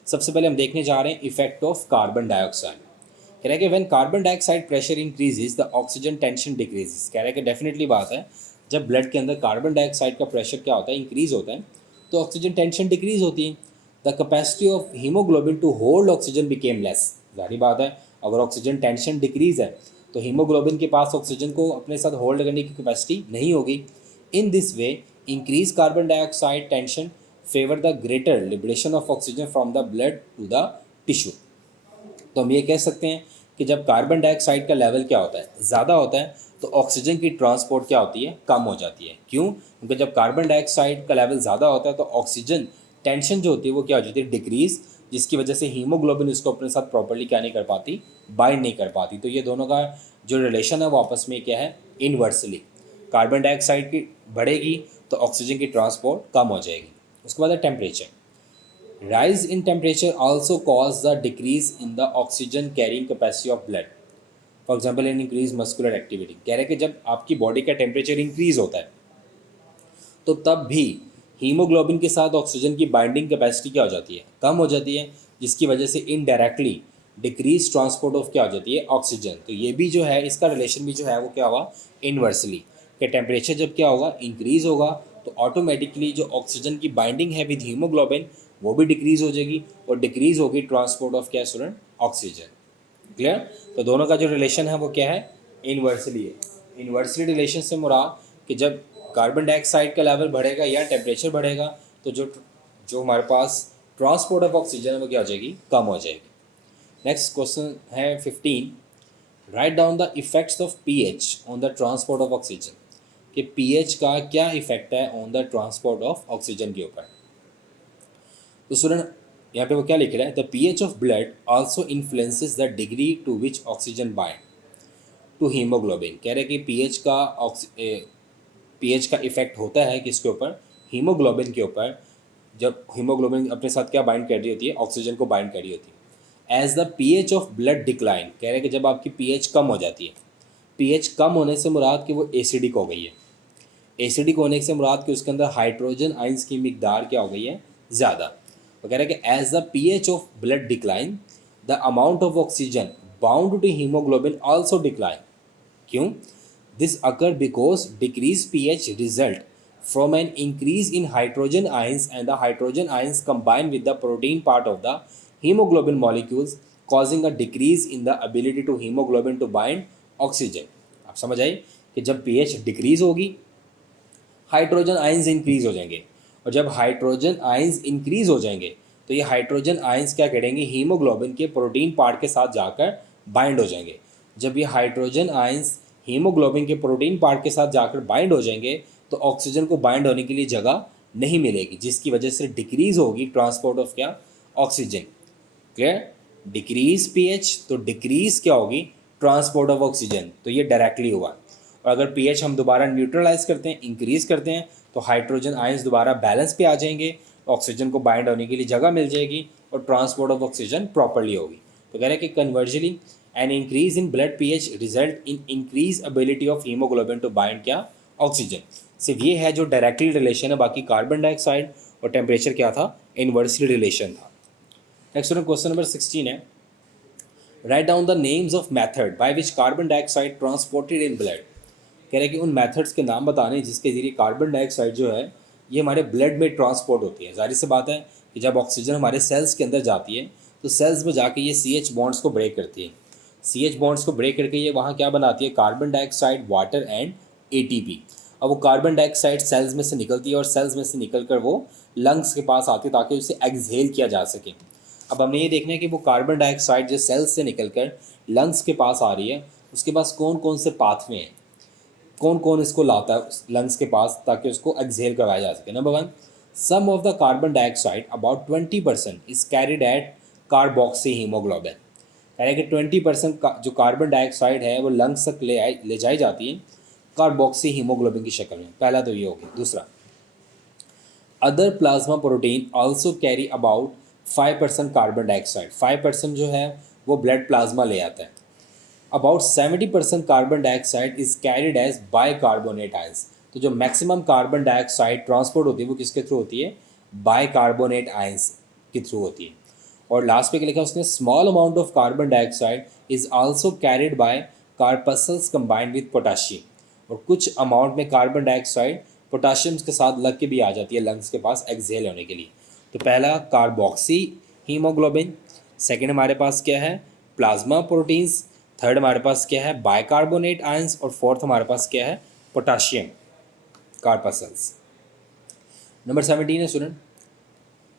सबसे पहले हम देखने जा रहे हैं इफेक्ट ऑफ कार्बन डाइऑक्साइड। कह रहा है कि when carbon dioxide pressure increases the oxygen tension decreases. कह रहा है कि डेफिनेटली बात है, जब ब्लड के अंदर कार्बन डाइऑक्साइड का प्रेशर क्या होता है, इंक्रीज होता है, तो ऑक्सीजन टेंशन डिक्रीज होती है। The capacity of haemoglobin to hold oxygen became less. जाहिर बात है, अगर ऑक्सीजन टेंशन डिक्रीज है तो हीमोग्लोबिन के पास ऑक्सीजन को अपने साथ होल्ड करने की कैपेसिटी नहीं होगी। In this way increase carbon dioxide tension favour the greater liberation of oxygen from the blood to the tissue. तो हम ये कह सकते हैं कि जब कार्बन डाइऑक्साइड का लेवल क्या होता है, ज़्यादा होता है, तो ऑक्सीजन की ट्रांसपोर्ट क्या होती है, कम हो जाती है। क्यों? क्योंकि जब कार्बन डाइऑक्साइड का लेवल ज़्यादा होता है तो ऑक्सीजन टेंशन जो होती है वो क्या हो जाती है, डिक्रीज, जिसकी वजह से हीमोग्लोबिन इसको अपने साथ प्रॉपर्ली क्या नहीं कर पाती, बाइंड नहीं कर पाती। तो ये दोनों का जो रिलेशन है वो आपस में क्या है, इनवर्सली। कार्बन डाइऑक्साइड की बढ़ेगी तो ऑक्सीजन की ट्रांसपोर्ट कम हो जाएगी। उसके बाद है temperature. Rise in temperature also cause the decrease in the oxygen carrying capacity of blood. For example, in increased muscular activity. कह रहे हैं कि जब आपकी बॉडी का टेम्परेचर इंक्रीज होता है तो तब भी हीमोग्लोबिन के साथ ऑक्सीजन की बाइंडिंग कैपेसिटी क्या हो जाती है, कम हो जाती है, जिसकी वजह से इनडायरेक्टली डिक्रीज ट्रांसपोर्ट ऑफ क्या हो जाती है, ऑक्सीजन। तो ये भी जो है, इसका रिलेशन भी जो है वो क्या हुआ, इनवर्सली, कि टेम्परेचर जब क्या होगा, इंक्रीज होगा, तो ऑटोमेटिकली जो ऑक्सीजन की बाइंडिंग है विद हीमोग्लोबिन वो भी डिक्रीज हो जाएगी, और डिक्रीज होगी ट्रांसपोर्ट ऑफ क्या स्टूडेंट, ऑक्सीजन। क्लियर। तो दोनों का जो रिलेशन है वो क्या है, इनवर्सली है। इनवर्सली रिलेशन से मुराद कि जब कार्बन डाइऑक्साइड का लेवल बढ़ेगा या टेम्परेचर बढ़ेगा तो जो हमारे पास ट्रांसपोर्ट ऑफ ऑक्सीजन है वो क्या हो जाएगी, कम हो जाएगी। नेक्स्ट क्वेश्चन है 15, right down the effects of pH on the transport of oxygen. कि पीएच का क्या इफेक्ट है on the transport of oxygen के ऊपर। तो स्टूडेंट यहाँ पे वो क्या लिख रहा है, the pH of blood also influences the degree to which oxygen bind to haemoglobin. कह रहे हैं कि पीएच का इफेक्ट होता है किसके ऊपर, हीमोग्लोबिन के ऊपर। जब हीमोग्लोबिन अपने साथ क्या बाइंड कर रही होती है, ऑक्सीजन को बाइंड कर रही होती है। As the pH of blood decline, कह रहे हैं कि जब आपकी पीएच कम हो जाती है, पीएच कम होने से मुराद कि वो एसिडिक हो गई है, एसिडिक होने से मुराद कि उसके अंदर हाइड्रोजन आइंस की मिकदार क्या हो गई है, ज़्यादा। वो कह रहे हैं कि as the pH of blood decline the amount of oxygen bound to haemoglobin also decline. क्यों? This occur because decrease pH result from an increase in hydrogen ions, and the hydrogen ions combine with the protein part of the hemoglobin molecules, causing a decrease in the ability to hemoglobin to bind oxygen। आप समझ आई कि जब pH डिक्रीज होगी हाइड्रोजन आयंस इंक्रीज हो जाएंगे, और जब हाइड्रोजन आयंस इंक्रीज हो जाएंगे तो ये हाइड्रोजन आयंस क्या करेंगे, हीमोग्लोबिन के प्रोटीन पार्ट के साथ जाकर बाइंड हो जाएंगे। जब ये हाइड्रोजन आयंस हीमोग्लोबिन के प्रोटीन पार्ट के साथ जाकर बाइंड हो जाएंगे तो ऑक्सीजन को बाइंड होने के लिए जगह नहीं मिलेगी, जिसकी वजह से डिक्रीज होगी ट्रांसपोर्ट ऑफ क्या, ऑक्सीजन। क्लियर? डिक्रीज पीएच तो डिक्रीज क्या होगी, ट्रांसपोर्ट ऑफ ऑक्सीजन, तो ये डायरेक्टली हुआ। और अगर पीएच हम दोबारा न्यूट्रलाइज करते हैं, इंक्रीज करते हैं, तो हाइड्रोजन आयंस दोबारा बैलेंस पे आ जाएंगे, ऑक्सीजन को बाइंड होने के लिए जगह मिल जाएगी और ट्रांसपोर्ट ऑफ ऑक्सीजन प्रॉपरली होगी। तो कह रहे हैं कि conversely an increase in blood pH result in increase ability of haemoglobin to bind क्या, ऑक्सीजन। सिर्फ ये है जो डायरेक्टली रिलेशन है, बाकी कार्बन डाइऑक्साइड और टेम्परेचर क्या था, इनवर्सली रिलेशन था। नेक्स्ट क्वेश्चन नंबर 16 है, right down the names of method by which carbon dioxide transported in blood. कह रहे हैं कि उन मेथड्स के नाम बताने जिसके जरिए कार्बन डाइऑक्साइड जो है ये हमारे ब्लड में ट्रांसपोर्ट होती है। जाहिर सी बात है कि जब ऑक्सीजन हमारे सेल्स के अंदर जाती है तो सेल्स में जाके ये CH बॉन्ड्स को ब्रेक करती है। CH बॉन्ड्स को ब्रेक करके ये वहाँ क्या बनाती है, carbon dioxide, water and ATP। अब वो कार्बन डाइऑक्साइड सेल्स में से निकलती है और सेल्स में से निकल कर वो लंग्स के पास आती है ताकि उसे एक्सहेल किया जा सके। अब हमने ये देखना है कि वो कार्बन डाइऑक्साइड जो सेल्स से निकलकर लंग्स के पास आ रही है उसके पास कौन कौन से पाथवे हैं, कौन कौन इसको लाता है लंग्स के पास ताकि उसको एक्सहेल करवाया जा सके। Number 1, some of the carbon dioxide about 20% is carried at carboxy haemoglobin. कह रहे हैं कि 20% का जो कार्बन डाइऑक्साइड है वो लंग्स तक ले जाई जाती है कार्बोक्सी हीमोग्लोबिन की शक्ल में। पहला तो ये हो गया। दूसरा, other plasma protein also carry about 5% carbon dioxide. 5% जो है वो ब्लड प्लाज्मा ले आता है। About 70% carbon dioxide is carried as bicarbonate ions. तो जो मैक्सिमम कार्बन डाइऑक्साइड ट्रांसपोर्ट होती है वो किसके थ्रू होती है, बाइकार्बोनेट आयंस के थ्रू होती है। और लास्ट पे क्या लिखा उसने, small amount of carbon dioxide is also carried by corpuscles combined with potassium. और कुछ अमाउंट में कार्बन डाइऑक्साइड पोटाशियम के साथ लग के भी आ जाती है लंग्स के पास एक्सहेल होने के लिए। तो पहला कार्बोक्सी हीमोग्लोबिन, सेकेंड हमारे पास क्या है प्लाज्मा प्रोटीन्स, थर्ड हमारे पास क्या है बाइकार्बोनेट आयंस और फोर्थ हमारे पास क्या है पोटाशियम कार्पसल्स। नंबर 17 है student,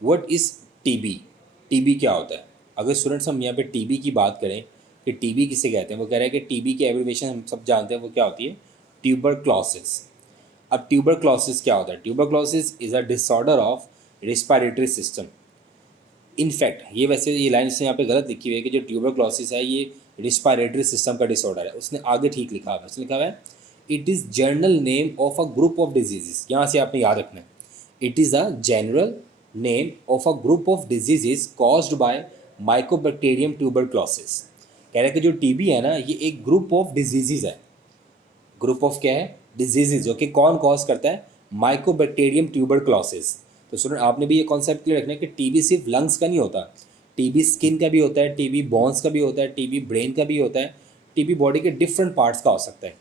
what is TB. TB क्या होता है। अगर स्टूडेंट्स हम यहाँ पे टीबी की बात करें कि टीबी किसे कहते हैं, वो कह रहे हैं कि टीबी की एब्रिविएशन हम सब जानते हैं वो क्या होती है, ट्यूबरक्लोसिस। अब ट्यूबरक्लोसिस क्या होता है, tuberculosis is a disorder of respiratory system. In fact ये वैसे ये लाइन इसने यहाँ पे गलत लिखी हुई है कि जो ट्यूबरक्लोसिस है ये रेस्पिरेटरी सिस्टम का डिसऑर्डर है। उसने आगे ठीक लिखा है, उसने लिखा हुआ है it is general name of a group of diseases. यहाँ से आपने याद रखना है, it is a general name of a group of diseases caused by Mycobacterium tuberculosis. कह रहे हैं कि जो टीबी है ना ये एक ग्रुप ऑफ डिजीजेज है। ग्रुप ऑफ क्या है, डिजीजेज, जो कि कौन कॉज करता है, माइकोबैक्टीरियम ट्यूबरक्लोसिस। तो स्टूडेंट आपने भी ये कॉन्सेप्ट क्लियर रखना है कि टीबी सिर्फ लंग्स का नहीं होता, टीबी स्किन का भी होता है, टीबी बोन्स का भी होता है, टीबी ब्रेन का भी होता है, टीबी बॉडी के डिफरेंट पार्ट्स का हो सकता है।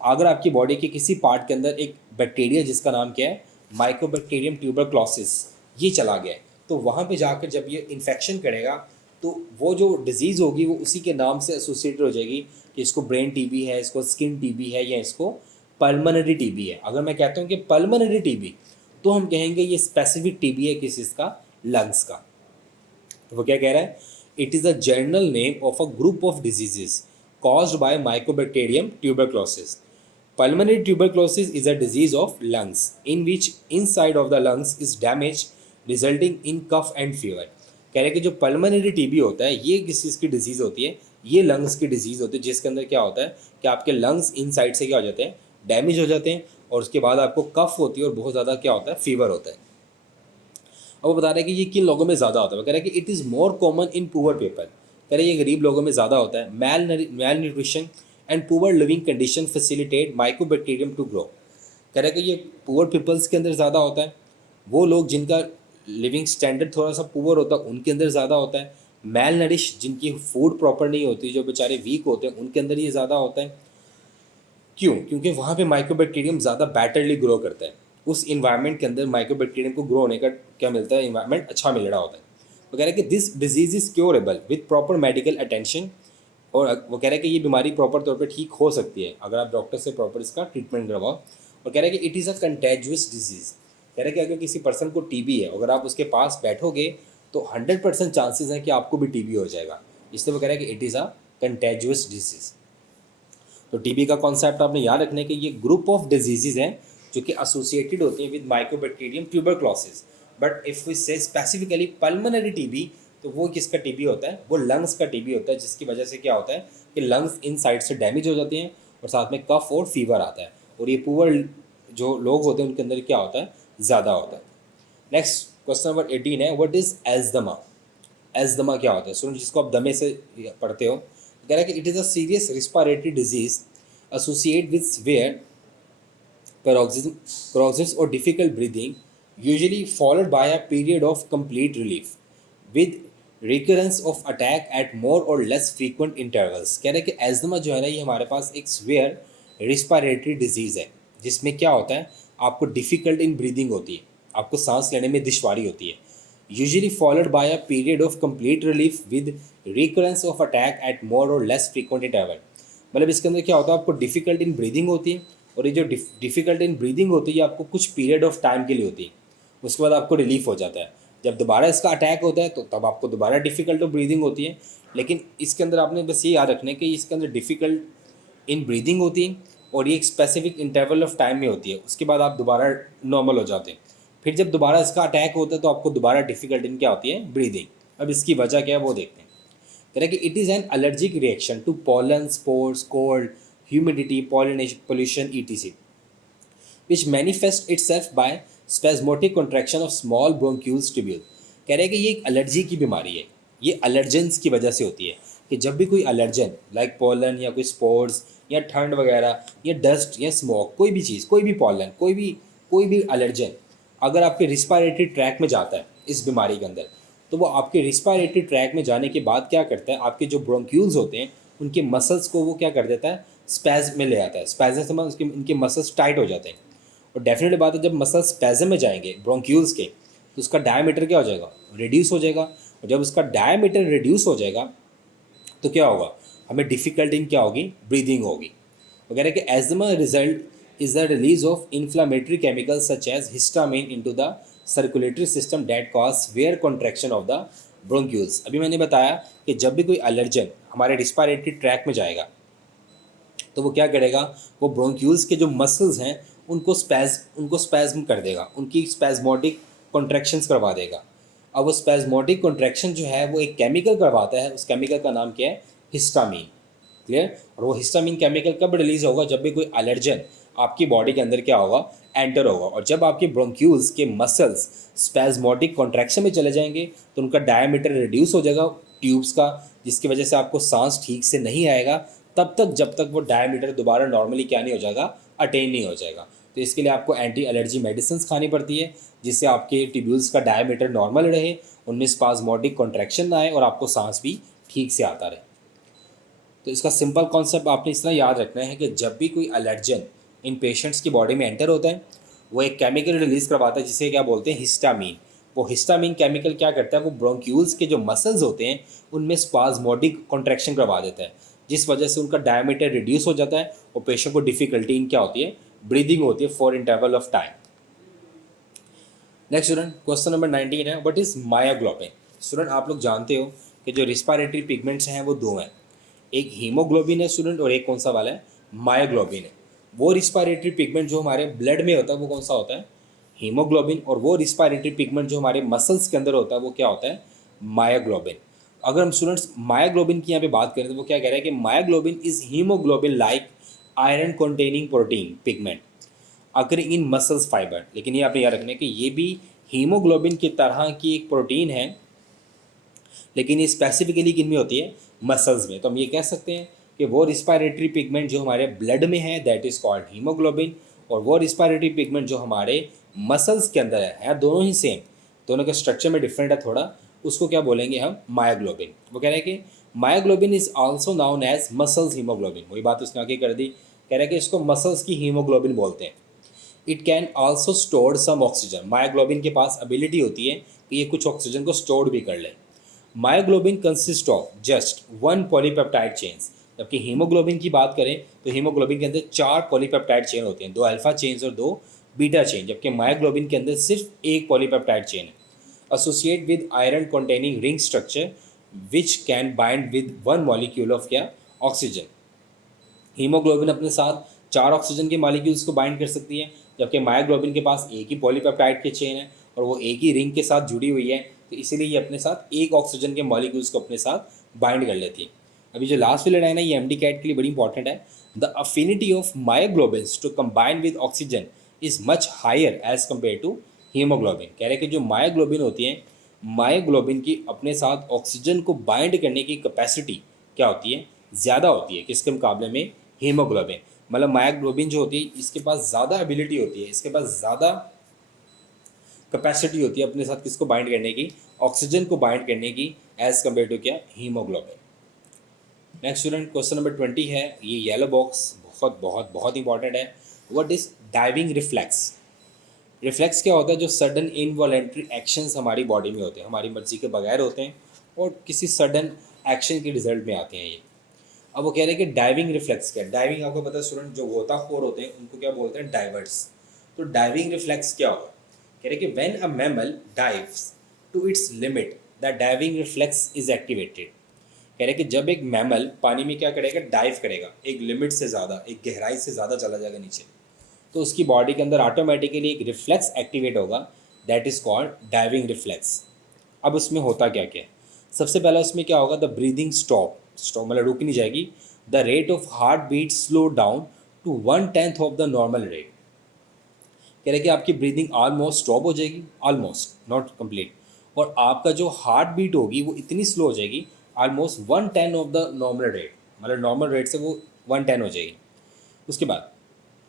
अगर आपकी बॉडी के किसी पार्ट के अंदर एक बैक्टीरिया जिसका नाम क्या है माइकोबैक्टीरियम ट्यूबरक्लोसिस ये चला गया है तो वहाँ पे जाकर जब ये इन्फेक्शन करेगा तो वो जो डिजीज़ होगी वो उसी के नाम से एसोसिएटेड हो जाएगी कि इसको ब्रेन टीबी है, इसको स्किन टीबी है या इसको पल्मोनरी टीबी है। अगर मैं कहता हूँ कि पल्मोनरी टीबी तो हम कहेंगे ये स्पेसिफिक टीबी है किस इसका, लंग्स का। तो वो क्या कह रहा है, it is a general name of a group of diseases caused by Mycobacterium tuberculosis. Pulmonary tuberculosis is a disease of lungs in which inside of the lungs is damaged resulting in cough and fever. कह रहे हैं कि जो पल्मोनरी टीबी होता है ये किस चीज़ की डिजीज़ होती है, ये लंग्स की डिजीज़ होती है जिसके अंदर क्या होता है कि आपके लंग्स इनसाइड से क्या हो जाते हैं, डैमेज हो जाते हैं और उसके बाद आपको कफ होती है और बहुत ज़्यादा क्या होता है, फीवर होता है। अब वो बता रहे हैं कि ये किन लोगों में ज़्यादा होता है। वो कह रहे हैं कि it is more common in poor people. कह रहे हैं ये गरीब लोगों में ज़्यादा होता है। Malnutrition and poor living condition facilitate mycobacterium to grow. कह रहे हैं कि ये पुअर पीपल्स के अंदर ज़्यादा होता है, वो लोग जिनका लिविंग स्टैंडर्ड थोड़ा सा पुअर होता है उनके अंदर ज़्यादा होता है। मैल नरिश जिनकी फूड प्रॉपर नहीं होती, जो बेचारे वीक होते हैं, उनके अंदर ये ज़्यादा होता है। क्यों? क्योंकि वहाँ पे माइकोबैक्टीरियम ज़्यादा बैटरली ग्रो करता है। उस इन्वायरमेंट के अंदर माइकोबैक्टीरियम को ग्रो होने का क्या मिलता है, इन्वायरमेंट अच्छा मिल रहा होता है। वो कह रहे हैं कि this disease is curable with proper medical attention. और वो कह रहे हैं कि ये बीमारी प्रॉपर तौर पे ठीक हो सकती है अगर आप डॉक्टर से प्रॉपर इसका ट्रीटमेंट करवाओ। और कह रहे हैं कि it is a contagious disease. कह रहे हैं कि अगर किसी पर्सन को टीबी है, अगर आप उसके पास बैठोगे तो 100% चांसेस हैं कि आपको भी टीबी हो जाएगा। इसलिए वो कह रहे हैं कि it is a contagious disease. तो टीबी का कॉन्सेप्ट आपने याद रखने कि ये ग्रुप ऑफ डिजीजेज हैं जो कि एसोसिएटेड होती हैं with mycobacterium tuberculosis. But if we say specifically pulmonary TB, तो वो किसका टीबी होता है? वो लंग्स का टीबी होता है, जिसकी वजह से क्या होता है कि लंग्स इन साइड से डैमेज हो जाती हैं और साथ में कफ और फीवर आता है, और ये पुअर जो लोग होते हैं उनके अंदर क्या होता है? ज़्यादा होता है। नेक्स्ट क्वेश्चन नंबर 18 है, व्हाट इज़ एल्जमा? एल्जमा क्या होता है? सुनो, जिसको आप दमे से पढ़ते हो, कह रहा है कि it is a serious respiratory disease associate with severe paroxysms or difficult breathing, usually followed by a period of complete relief, with recurrence of attack at more or less frequent intervals। कह रहे हैं कि एज्मा जो है ना, ये हमारे पास एक सीवियर रिस्पायरेटरी डिजीज़ है, जिसमें क्या होता है, आपको डिफ़िकल्ट इन ब्रीदिंग होती है, आपको सांस लेने में दुश्वारी होती है, usually followed by a period of complete relief with recurrence of attack at more or less frequent interval. मतलब इसके अंदर क्या होता है, आपको डिफ़िकल्ट इन ब्रीदिंग होती है, और ये जो डिफ़िकल्ट इन ब्रीदिंग होती है, ये आपको कुछ पीरियड ऑफ टाइम के लिए होती है, उसके बाद आपको रिलीफ हो जाता है। जब दोबारा इसका अटैक होता है तो तब आपको दोबारा डिफ़िकल्ट ऑफ ब्रीदिंग होती है। लेकिन इसके अंदर आपने बस ये याद रखना है कि इसके अंदर डिफ़िकल्ट इन ब्रीदिंग होती है, और ये एक स्पेसिफिक इंटरवल ऑफ टाइम में होती है, उसके बाद आप दोबारा नॉर्मल हो जाते हैं। फिर जब दोबारा इसका अटैक होता है तो आपको दोबारा डिफ़िकल्ट इन क्या होती है? ब्रीदिंग। अब इसकी वजह क्या है वो देखते हैं। कह रहे हैं कि it is an allergic reaction to pollen, spores, cold, humidity, pollination etc, which manifests itself by spasmodic contraction of small bronchial tubule। कह रहे हैं कि ये एक एलर्जी की बीमारी है, ये एलर्जेंस की वजह से होती है कि जब भी कोई एलर्जन लाइक पोलन या कोई स्पोर्स या ठंड वगैरह या डस्ट या स्मोक, कोई भी चीज़, कोई भी पोलन, कोई भी एलर्जन अगर आपके रिस्पायरेटरी ट्रैक में जाता है इस बीमारी के अंदर, तो वो आपके रिस्पायरेटरी ट्रैक में जाने के बाद क्या करता है, आपके जो ब्रोंक्यूल्स होते हैं उनके मसल्स को वो क्या कर देता है? स्पैज़म में ले आता है। स्पैज़म से मतलब इनके मसल्स टाइट हो जाते हैं, और डेफिनेटली बात है जब मसल्स स्पैज़म में जाएंगे ब्रोंक्यूल्स के, तो उसका डायमीटर क्या हो जाएगा? रिड्यूस हो जाएगा, और जब उसका डायमीटर रिड्यूस हो जाएगा तो क्या होगा? हमें डिफ़िकल्टी इन क्या होगी? ब्रीदिंग होगी। वो कह रहे हैं कि asthma result is the release of inflammatory chemicals such as histamine into the circulatory system that cause severe contraction of the bronchioles. अभी मैंने बताया कि जब भी कोई एलर्जन हमारे रिस्पायरेटरी ट्रैक में जाएगा तो वो क्या करेगा? वो ब्रोंक्यूल्स के जो मसल्स हैं उनको स्पैज्म कर देगा, उनकी स्पैज्मोटिक कॉन्ट्रैक्शंस करवा देगा। अब वो स्पैज्मोटिक कॉन्ट्रैक्शन जो है वो एक केमिकल करवाता है, उस केमिकल का नाम क्या है? हिस्टामिन। क्लियर? और वो हिस्टामिन केमिकल कब रिलीज होगा? जब भी कोई एलर्जन आपकी बॉडी के अंदर क्या होगा? एंटर होगा, और जब आपके ब्रोंक्यूल्स के मसल्स स्पैज्मोटिक कॉन्ट्रैक्शन में चले जाएंगे तो उनका डायमीटर रिड्यूस हो जाएगा ट्यूब्स का, जिसकी वजह से आपको सांस ठीक से नहीं आएगा तब तक जब तक वो डायमीटर दोबारा नॉर्मली क्या नहीं हो जाएगा? अटेन नहीं हो जाएगा। तो इसके लिए आपको एंटी एलर्जी मेडिसिन खानी पड़ती है, जिससे आपके ट्यूब्यूल्स का डायमीटर नॉर्मल रहे, उनमें स्पाज्मोटिक कॉन्ट्रैक्शन ना आए और आपको सांस भी ठीक से आता रहे। तो इसका सिंपल कॉन्सेप्ट आपने इस तरह याद रखना है कि जब भी कोई एलर्जन इन पेशेंट्स की बॉडी में एंटर होता है, वो एक केमिकल रिलीज़ करवाता है जिसे क्या बोलते हैं? हिस्टामिन। वो हिस्टामिन केमिकल क्या करता है? वो ब्रोंक्यूल्स के जो मसल्स होते हैं उनमें स्पाज्मोटिक कॉन्ट्रैक्शन करवा देता है, जिस वजह से उनका डायमीटर रिड्यूस हो जाता है और पेशेंट को डिफ़िकल्टी इन क्या होती है? ब्रीदिंग होती है for interval of time. Next student, question number 19 है, व्हाट इज़ मायोग्लोबिन? स्टूडेंट आप लोग जानते हो कि जो रिस्पायरेटरी पिगमेंट्स हैं वो दो हैं, एक हीमोग्लोबिन है स्टूडेंट, और एक कौन सा वाला है? मायोग्लोबिन है। वो रिस्पायरेटरी पिगमेंट जो हमारे ब्लड में होता है वो कौन सा होता है? हीमोग्लोबिन। और वो रिस्पायरेटरी पिगमेंट जो हमारे मसल्स के अंदर होता है वो क्या होता है? मायोग्लोबिन। अगर हम स्टूडेंट्स मायोग्लोबिन की यहाँ पे बात करें तो वो क्या कह रहा है कि myoglobin is haemoglobin like iron containing protein pigment occurring in muscles fibre. लेकिन ये आपने याद रखना है कि ये भी हीमोग्लोबिन की तरह की एक प्रोटीन है, लेकिन ये स्पेसिफिकली किन में होती है? मसल्स में। तो हम ये कह सकते हैं कि वो रिस्पायरेटरी पिगमेंट जो हमारे ब्लड में है दैट इज़ कॉल्ड हीमोग्लोबिन, और वो रिस्पायरेटरी पिगमेंट जो हमारे मसल्स के अंदर है दोनों ही सेम, दोनों के स्ट्रक्चर में डिफरेंट है थोड़ा, उसको क्या बोलेंगे हम? मायोग्लोबिन। वो कह रहे हैं कि myoglobin is also known as muscles haemoglobin. वही बात उसने आगे कर दी, कह रहे हैं कि इसको मसल्स की हीमोग्लोबिन बोलते हैं। It can also store some oxygen. Myoglobin के पास एबिलिटी होती है कि ये कुछ ऑक्सीजन को स्टोर भी कर ले। Myoglobin consist of just one polypeptide chains, जबकि हीमोग्लोबिन की बात करें तो हीमोग्लोबिन के अंदर 4 पॉलीपेप्टाइड चेन होते हैं, 2 अल्फा चेन्स और 2 बीटा चेन, जबकि मायोग्लोबिन के अंदर सिर्फ एक पॉलीपेप्टाइड चेन है। Associate with iron containing ring structure which can bind with one molecule of क्या, ऑक्सीजन। हीमोग्लोबिन अपने साथ 4 ऑक्सीजन के मॉलिक्यूल्स को बाइंड कर सकती है, जबकि मायोग्लोबिन के पास एक ही पॉलीपेप्टाइड की चेन है और वो एक ही रिंग के साथ जुड़ी हुई है, तो इसीलिए ये अपने साथ एक ऑक्सीजन के मॉलिक्यूल्स को अपने साथ बाइंड कर लेती है। अभी जो लास्ट वाली लाइन है ये एमडी कैट के लिए बड़ी इंपॉर्टेंट है। The affinity of myoglobins to combine with oxygen is much higher as compare to haemoglobin. कह रहे हैं कि जो मायोग्लोबिन होती है, मायोग्लोबिन की अपने साथ ऑक्सीजन को बाइंड करने की कैपेसिटी क्या होती है, ज़्यादा होती है किसके मुकाबले में, हीमोग्लोबिन। मतलब मायोग्लोबिन जो होती है इसके पास ज़्यादा एबिलिटी होती है, इसके पास ज़्यादा कैपेसिटी होती है अपने साथ किसको बाइंड करने की, ऑक्सीजन को बाइंड करने की, एज कम्पेयर टू क्या, haemoglobin. Next student question number 20 है, ये येलो बॉक्स बहुत बहुत बहुत इंपॉर्टेंट है। What is diving reflex. Reflex क्या होता है, जो सडन इनवॉलेंट्री एक्शंस हमारी बॉडी में होते हैं, हमारी मर्जी के बगैर होते हैं और किसी सडन एक्शन के रिजल्ट में आते हैं ये। अब वो कह रहे हैं कि डाइविंग रिफ्लेक्स क्या है। डाइविंग आपको पता है स्टूडेंट, जो गोताखोर होते हैं उनको क्या बोलते हैं, डाइवर्स। तो डाइविंग रिफ्लेक्स क्या होगा, कह रहे हैं कि when a mammal dives to its limit the diving reflex is activated. कह रहे हैं कि जब एक मैमल पानी में क्या करेगा, डाइव करेगा, एक लिमिट से ज़्यादा, एक गहराई से ज़्यादा चला जाएगा नीचे, तो उसकी बॉडी के अंदर ऑटोमेटिकली एक रिफ्लेक्स एक्टिवेट होगा, that is called diving reflex. अब उसमें होता क्या क्या है, सबसे पहला उसमें क्या होगा, द ब्रीदिंग स्टॉप मतलब रुक नहीं जाएगी, the rate of heart beat slow down to 1/10 of the normal rate. कह रहे कि आपकी ब्रीदिंग ऑलमोस्ट स्टॉप हो जाएगी, ऑलमोस्ट नॉट कंप्लीट, और आपका जो हार्ट बीट होगी वो इतनी स्लो हो जाएगी, almost 1/10 of the normal rate, मतलब नॉर्मल रेट से वो 1/10 हो जाएगी। उसके बाद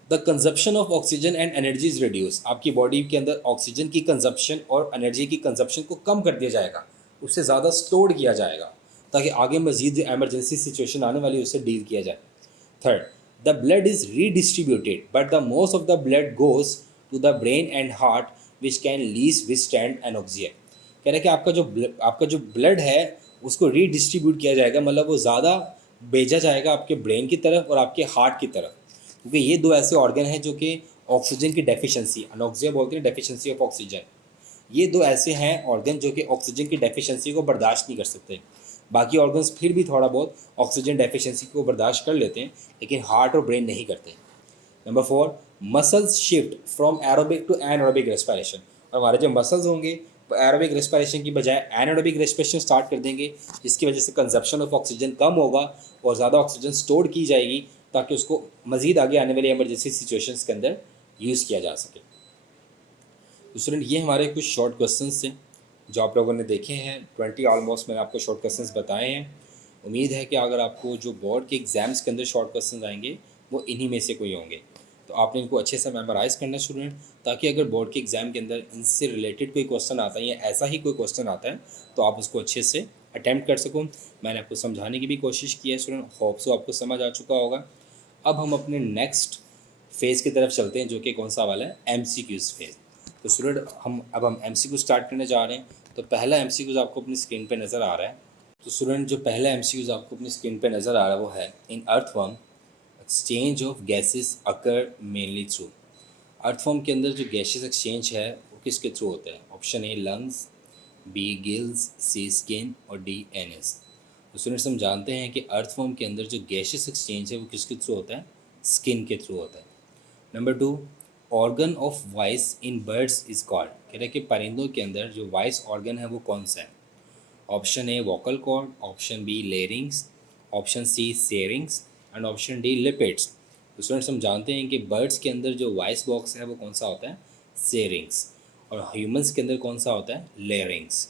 the consumption of oxygen and energy is reduce, आपकी बॉडी के अंदर ऑक्सीजन की कंजप्शन और एनर्जी की कंजप्शन को कम कर दिया जाएगा, उससे ज़्यादा स्टोर किया जाएगा, ताकि आगे मजीद जो एमरजेंसी सिचुएशन आने वाली है उससे डील किया जाए। Third, the blood is redistributed but the most of the blood goes to the brain and heart which can least withstand anoxia. कह रहे हैं कि आपका जो ब्लड है उसको रीडिस्ट्रीब्यूट किया जाएगा, मतलब वो ज़्यादा भेजा जाएगा आपके ब्रेन की तरफ और आपके हार्ट की तरफ, क्योंकि ये दो ऐसे ऑर्गन हैं जो कि ऑक्सीजन की डेफिशिएंसी, अनोक्सिया बोलते हैं डेफिशिएंसी ऑफ ऑक्सीजन, ये दो ऐसे हैं ऑर्गन जो कि ऑक्सीजन की डेफिशिएंसी को बर्दाश्त नहीं कर सकते। बाकी ऑर्गन्स फिर भी थोड़ा बहुत ऑक्सीजन डेफिशिएंसी को बर्दाश्त कर लेते हैं, लेकिन हार्ट और ब्रेन नहीं करते। Number 4, muscles shift from aerobic to anaerobic respiration, और हमारे जो मसल्स होंगे वो एरोबिक रेस्पिरेशन की बजाय एनारोबिक रेस्पिरेशन स्टार्ट कर देंगे, जिसकी वजह से कंजप्शन ऑफ ऑक्सीजन कम होगा और ज़्यादा ऑक्सीजन स्टोर की जाएगी, ताकि उसको मज़ीद आगे आने वाली एमरजेंसी सिचुएशंस के अंदर यूज़ किया जा सके। तो स्टूडेंट ये हमारे कुछ शॉर्ट क्वेश्चंस थे जो आप लोगों ने देखे हैं। 20 ऑलमोस्ट मैंने आपको शॉर्ट क्वेश्चंस बताए हैं। उम्मीद है कि अगर आपको जो बोर्ड के एग्ज़ाम्स के अंदर शॉर्ट क्वेश्चंस आएंगे वो इन्हीं में से कोई होंगे, तो आपने इनको अच्छे से मेमोराइज़ करना स्टूडेंट, ताकि अगर बोर्ड के एग्ज़ाम के अंदर इनसे रिलेटेड कोई क्वेश्चन आता है या ऐसा ही कोई क्वेश्चन आता है तो आप उसको अच्छे से अटैम्प्ट कर सको। मैंने आपको समझाने की भी कोशिश की है स्टूडेंट, होप सो आपको समझ आ चुका होगा। अब हम अपने नेक्स्ट फेज़ की तरफ चलते हैं, जो कि कौन सा वाला है, MCQs फेज़। तो स्टूडेंट हम MCQ स्टार्ट करने जा रहे हैं। तो पहला MCQ आपको अपनी स्क्रीन पे नज़र आ रहा है। तो स्टूडेंट जो पहला MCQ आपको अपनी स्क्रीन पे नज़र आ रहा है वो है, इन earthworm exchange of gases occur mainly through. Earthworm के अंदर जो गैसेस एक्सचेंज है वो किसके थ्रू होता है, option A lungs, B gills, C skin और डी एनएस। तो स्टूडेंट्स हम जानते हैं कि अर्थवर्म के अंदर जो गैसेस एक्सचेंज है वो किसके थ्रू होता है, स्किन के थ्रू होता है। Number 2, organ of voice in birds is called. कह रहे हैं कि परिंदों के अंदर जो वॉइस ऑर्गन है वो कौन सा है, option A vocal cord, option B larynx, option C syrinx and option D lipids. तो स्टूडेंट्स हम जानते हैं कि बर्ड्स के अंदर जो वॉइस बॉक्स है वो कौन सा होता है, सेरिंग्स, और ह्यूमंस के अंदर कौन सा होता है, लेरिंग्स।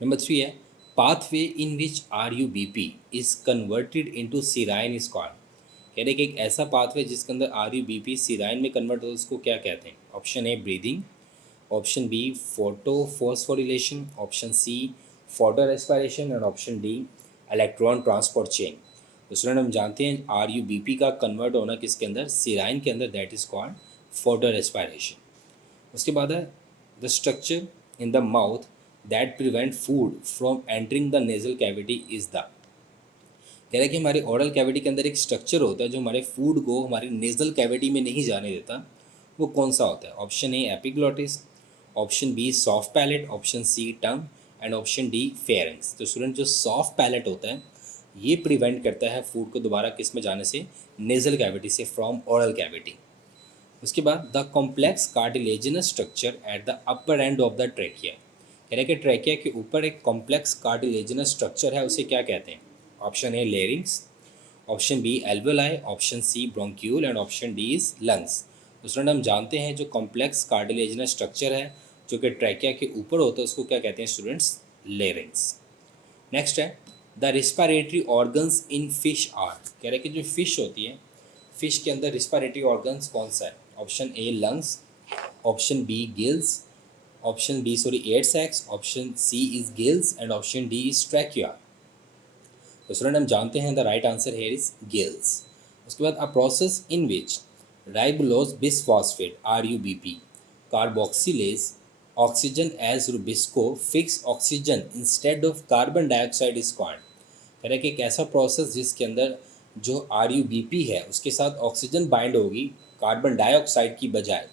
नंबर 3 है, pathway in which RUBP is converted into serine is called. कह रहे कि एक ऐसा पाथवे जिसके अंदर RUBP सीराइन में कन्वर्ट होता है उसको क्या कहते हैं, option A breathing, option B photophosphorylation, option C photo respiration and option D electron transport chain. तो स्टूडेंट हम जानते हैं RUBP का कन्वर्ट होना किसके अंदर, सीराइन के अंदर, that is called photo respiration. उसके बाद है the structure in the mouth that prevent food from entering the nasal cavity is the. कह रहा है कि हमारे ओरल कैविटी के अंदर एक स्ट्रक्चर होता है जो हमारे फूड को हमारी नेजल कैविटी में नहीं जाने देता, वो कौन सा होता है, option A epiglottis, option B soft palate, option C tongue and option D pharynx. तो स्टूडेंट जो सॉफ्ट पैलेट होता है ये प्रिवेंट करता है फूड को दोबारा किस में जाने से, नेजल कैविटी से, फ्रॉम ओरल कैविटी। उसके बाद the complex cartilaginous structure at the upper end of the trachea, कह रहे कि ट्रैकिया के ऊपर एक कॉम्प्लेक्स कार्टिलेजिनस स्ट्रक्चर है, उसे क्या कहते हैं? Option A larynx, option B alveoli, option C bronchiole and option D is lungs. तो स्टूडेंट हम जानते हैं जो कॉम्प्लेक्स कार्टिलेजिनस स्ट्रक्चर है जो कि ट्रैकिया के ऊपर होता है उसको क्या कहते हैं स्टूडेंट्स? लेरिंग्स। नेक्स्ट है the respiratory organs in fish are, कह रहे कि जो फिश होती है फिश के अंदर रिस्पायरेटरी ऑर्गन्स कौन सा है? Option A lungs, option B gills, option B air sacs, option C is gills and option D is trachea. तो स्टूडेंट हम जानते हैं the right answer here is gills. उसके बाद a process in which ribulose bisphosphate RUBP carboxylase oxygenase rubisco fix oxygen instead of carbon dioxide is called, कह रहे कि एक ऐसा प्रोसेस जिसके अंदर जो RUBP है उसके साथ ऑक्सीजन बाइंड होगी कार्बन डाइऑक्साइड की बजाय,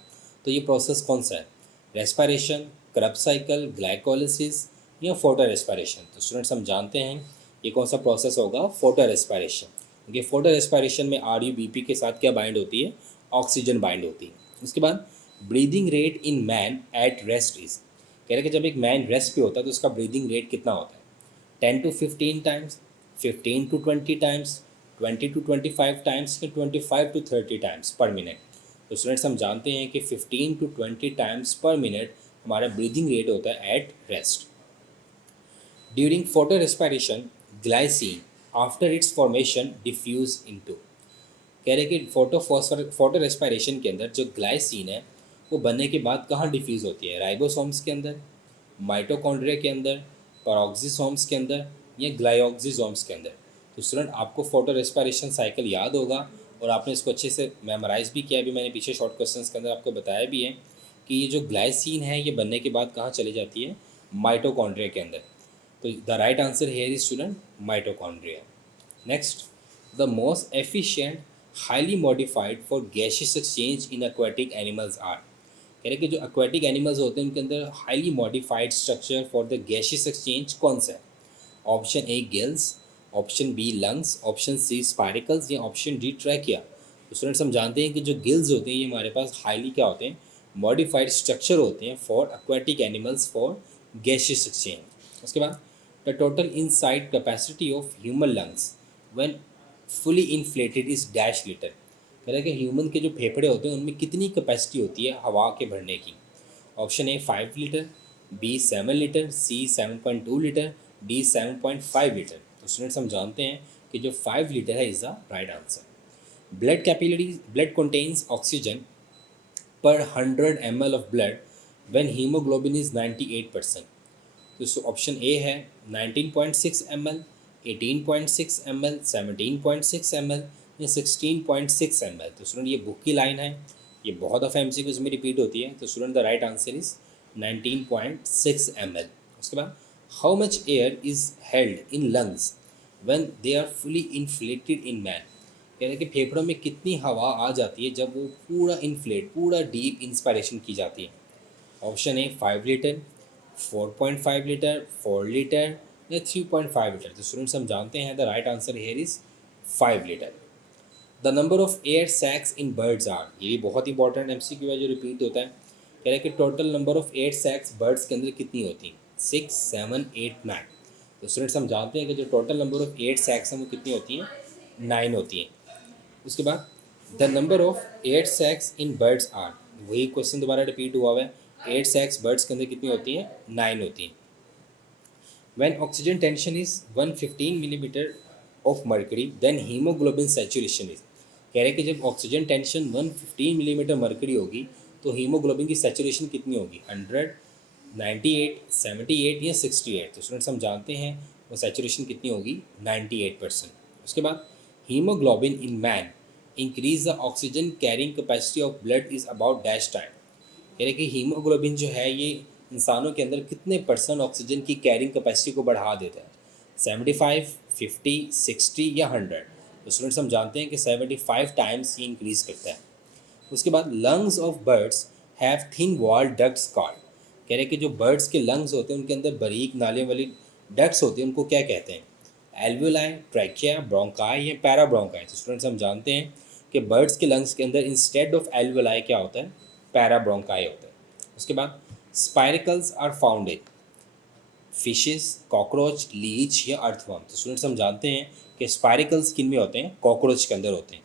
तो ये प्रोसेस कौन सा है? रेस्पायरेशन, क्रब साइकिल, ग्लाइकोलिसिस या फोटो रेस्पायरेशन। तो स्टूडेंट्स हम जानते हैं ये कौन सा प्रोसेस होगा? फोटो रेस्पायरेशन, क्योंकि फोटो रेस्पायरेशन में RUBP के साथ क्या बाइंड होती है? ऑक्सीजन बाइंड होती है। उसके बाद breathing rate in man at rest is, कह रहे कि जब एक मैन रेस्ट पे होता है तो उसका ब्रीदिंग रेट कितना होता है? 10 to 15 times, 15 to 20 times, 20 to 25 times या 25 to 30 टाइम्स पर मिनट। तो स्टूडेंट्स हम जानते हैं कि 15 to 20 टाइम्स पर मिनट हमारा ब्रीदिंग रेट होता है at rest. During photo respiration glycine after its formation diffuse into, कह रहे कि फोटो रेस्पायरेशन के अंदर जो ग्लाइसिन है वो बनने के बाद कहाँ डिफ्यूज़ होती है? राइबोसोम्स के अंदर, माइटोकॉन्ड्रिया के अंदर, पेरोक्सिसोम्स के अंदर या ग्लाइऑक्सिसोम्स के अंदर। तो स्टूडेंट आपको फोटो रेस्पायरेशन साइकिल याद होगा और आपने इसको अच्छे से मेमोराइज भी किया है, अभी मैंने पीछे शॉर्ट क्वेश्चंस के अंदर आपको बताया भी है कि ये जो ग्लाइसिन है ये बनने के बाद कहाँ चली जाती है? माइटोकॉन्ड्रिया के अंदर। तो the right answer here is student mitochondria. Next the most efficient highly modified for gaseous exchange in aquatic animals are, कह रहे कि जो aquatic एनिमल्स होते हैं उनके अंदर highly modified structure for the gaseous exchange कौन सा है? Option A gills, option B lungs, option C spiracles या ऑप्शन डी ट्रैकिया। तो स्टूडेंट्स हम जानते हैं कि जो गिल्स होते हैं ये हमारे पास हाईली क्या होते हैं? मॉडिफाइड स्ट्रक्चर होते हैं for aquatic animals for gaseous exchange. उसके बाद the total inside capacity of human lungs when fully inflated is dash litre, कह रहा है कि ह्यूमन के जो फेफड़े होते हैं उनमें कितनी कैपेसिटी होती है हवा के भरने की? Option A 5 litre, B 7 litre, C 7.2 litre, D 7.5 litre. तो स्टूडेंट्स हम जानते हैं कि जो 5 लीटर है is the right answer. Blood contains oxygen per 100 ml of blood when haemoglobin is 98%। तो ऑप्शन ए है 19.6 ml, 18.6 ml, 17.6 ml या 16.6 ml। तो स्टूडेंट ये बुक की लाइन है, ये बहुत दफ़ा MCQs में रिपीट होती है। तो student the right answer is 19.6 ml। उसके बाद how much air is held in lungs when they are fully inflated in man, कह रहे हैं कि फेफड़ों में कितनी हवा आ जाती है जब वो पूरा इन्फ्लेट, पूरा डीप इंस्पायरेशन की जाती है? Option A 5 litre, 4.5 litre, 4 litre या 3.5 लीटर। तो स्टूडेंट्स हम जानते हैं the right answer here is 5 litre. The number of air sacs in birds are, ये भी बहुत इंपॉर्टेंट MCQ है जो रिपीट होता है। कह रहे हैं कि total number of air सैक्स birds के अंदर कितनी होती हैं? 6, 7, 8, 9। तो स्टूडेंट्स हम जानते हैं कि जो टोटल नंबर ऑफ एयर सैक्स हैं वो कितनी होती हैं? 9 होती हैं। उसके बाद the number of air sacs in birds are, वही क्वेश्चन दोबारा रिपीट हुआ है। एयर सैक्स बर्ड्स के अंदर कितनी होती हैं? 9 होती हैं। When oxygen tension is 115 millimeter of mercury, then hemoglobin saturation is, कह रहे हैं कि जब ऑक्सीजन टेंशन 115 मिलीमीटर मरकरी होगी तो हीमोग्लोबिन की सैचुरेशन कितनी होगी? 100, 98, 78 या 68। तो स्टूडेंट्स हम जानते हैं वो सैचुरेशन कितनी होगी? 98%। उसके बाद haemoglobin in man increase the oxygen carrying capacity of blood is about dash time, कह रहे कि हीमोग्लोबिन जो है ये इंसानों के अंदर कितने % ऑक्सीजन की कैरिंग कैपेसिटी को बढ़ा देता है? 75, 50, 60 या 100। तो स्टूडेंट्स हम जानते हैं कि 75 टाइम्स ये इंक्रीज़ करता है। उसके बाद lungs of birds have thin wall ducts called, कह रहे हैं कि जो बर्ड्स के लंग्स होते हैं उनके अंदर बारीक नालियों वाली डक्ट्स होती हैं, उनको क्या कहते हैं? एल्वियोलाई, ट्रैकिया, ब्रोंकाई या पैराब्रोंकाई। तो स्टूडेंट्स हम जानते हैं कि बर्ड्स के लंग्स के अंदर इंस्टेड ऑफ एल्वियोलाई क्या होता है? पैराब्रोंकाई होता है। उसके बाद spiracles are found in fishes, cockroach, leech या अर्थवर्म। तो स्टूडेंट्स हम जानते हैं कि स्पाइरिकल्स किन में होते हैं? कॉकरोच के अंदर होते हैं।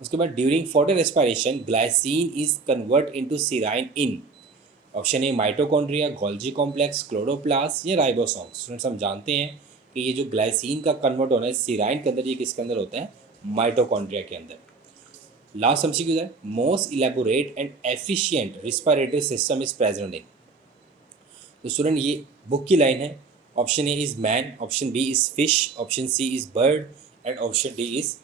उसके बाद during photo respiration glycine is convert into serine in option A mitochondria, Golgi complex, chloroplast या राइबोसोम। स्टूडेंट्स हम जानते हैं कि ये जो ग्लाइसिन का कन्वर्ट होना है सीराइन के अंदर, ये किसके अंदर होता है? माइटोकॉन्ड्रिया के अंदर। लास्ट एमसीक्यू है most elaborate and efficient respiratory system is present in. तो स्टूडेंट ये बुक की लाइन है। Option A is man, option B is fish, option C is bird and option D is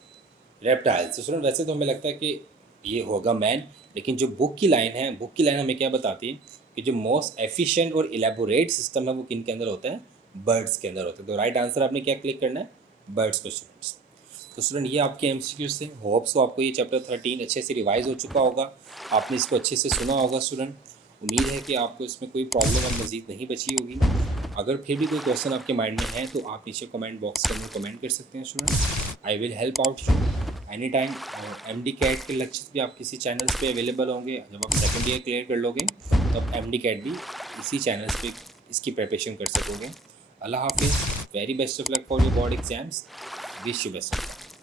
reptiles. तो स्टूडेंट वैसे तो हमें लगता है कि ये होगा मैन, लेकिन जो बुक की लाइन है, बुक की लाइन हमें क्या बताती है कि जो मोस्ट एफिशिएंट और इलेबोरेट सिस्टम है वो किन के अंदर होता है? बर्ड्स के अंदर होता है। तो राइट आंसर आपने क्या क्लिक करना है? बर्ड्स को स्टूडेंट्स। तो स्टूडेंट ये आपके एमसीक्यूज थे। होप्स को आपको ये चैप्टर 13 अच्छे से रिवाइज हो चुका होगा, आपने इसको अच्छे से सुना होगा स्टूडेंट। उम्मीद है कि आपको इसमें कोई प्रॉब्लम अब मज़ीद नहीं बची होगी। अगर फिर भी कोई क्वेश्चन आपके माइंड में है तो आप नीचे कमेंट बॉक्स के अंदर कमेंट कर सकते हैं student. I will help out you any time. MD CAT के लेक्चर्स भी आप किसी चैनल्स पे अवेलेबल होंगे। जब आप सेकेंड ईयर क्लियर कर लोगे तो आप MD कैट भी इसी चैनल्स पे इसकी प्रिपरेशन कर सकोगे। अल्लाह हाफिज़। Very best of luck for your board exams. Wish you best of luck.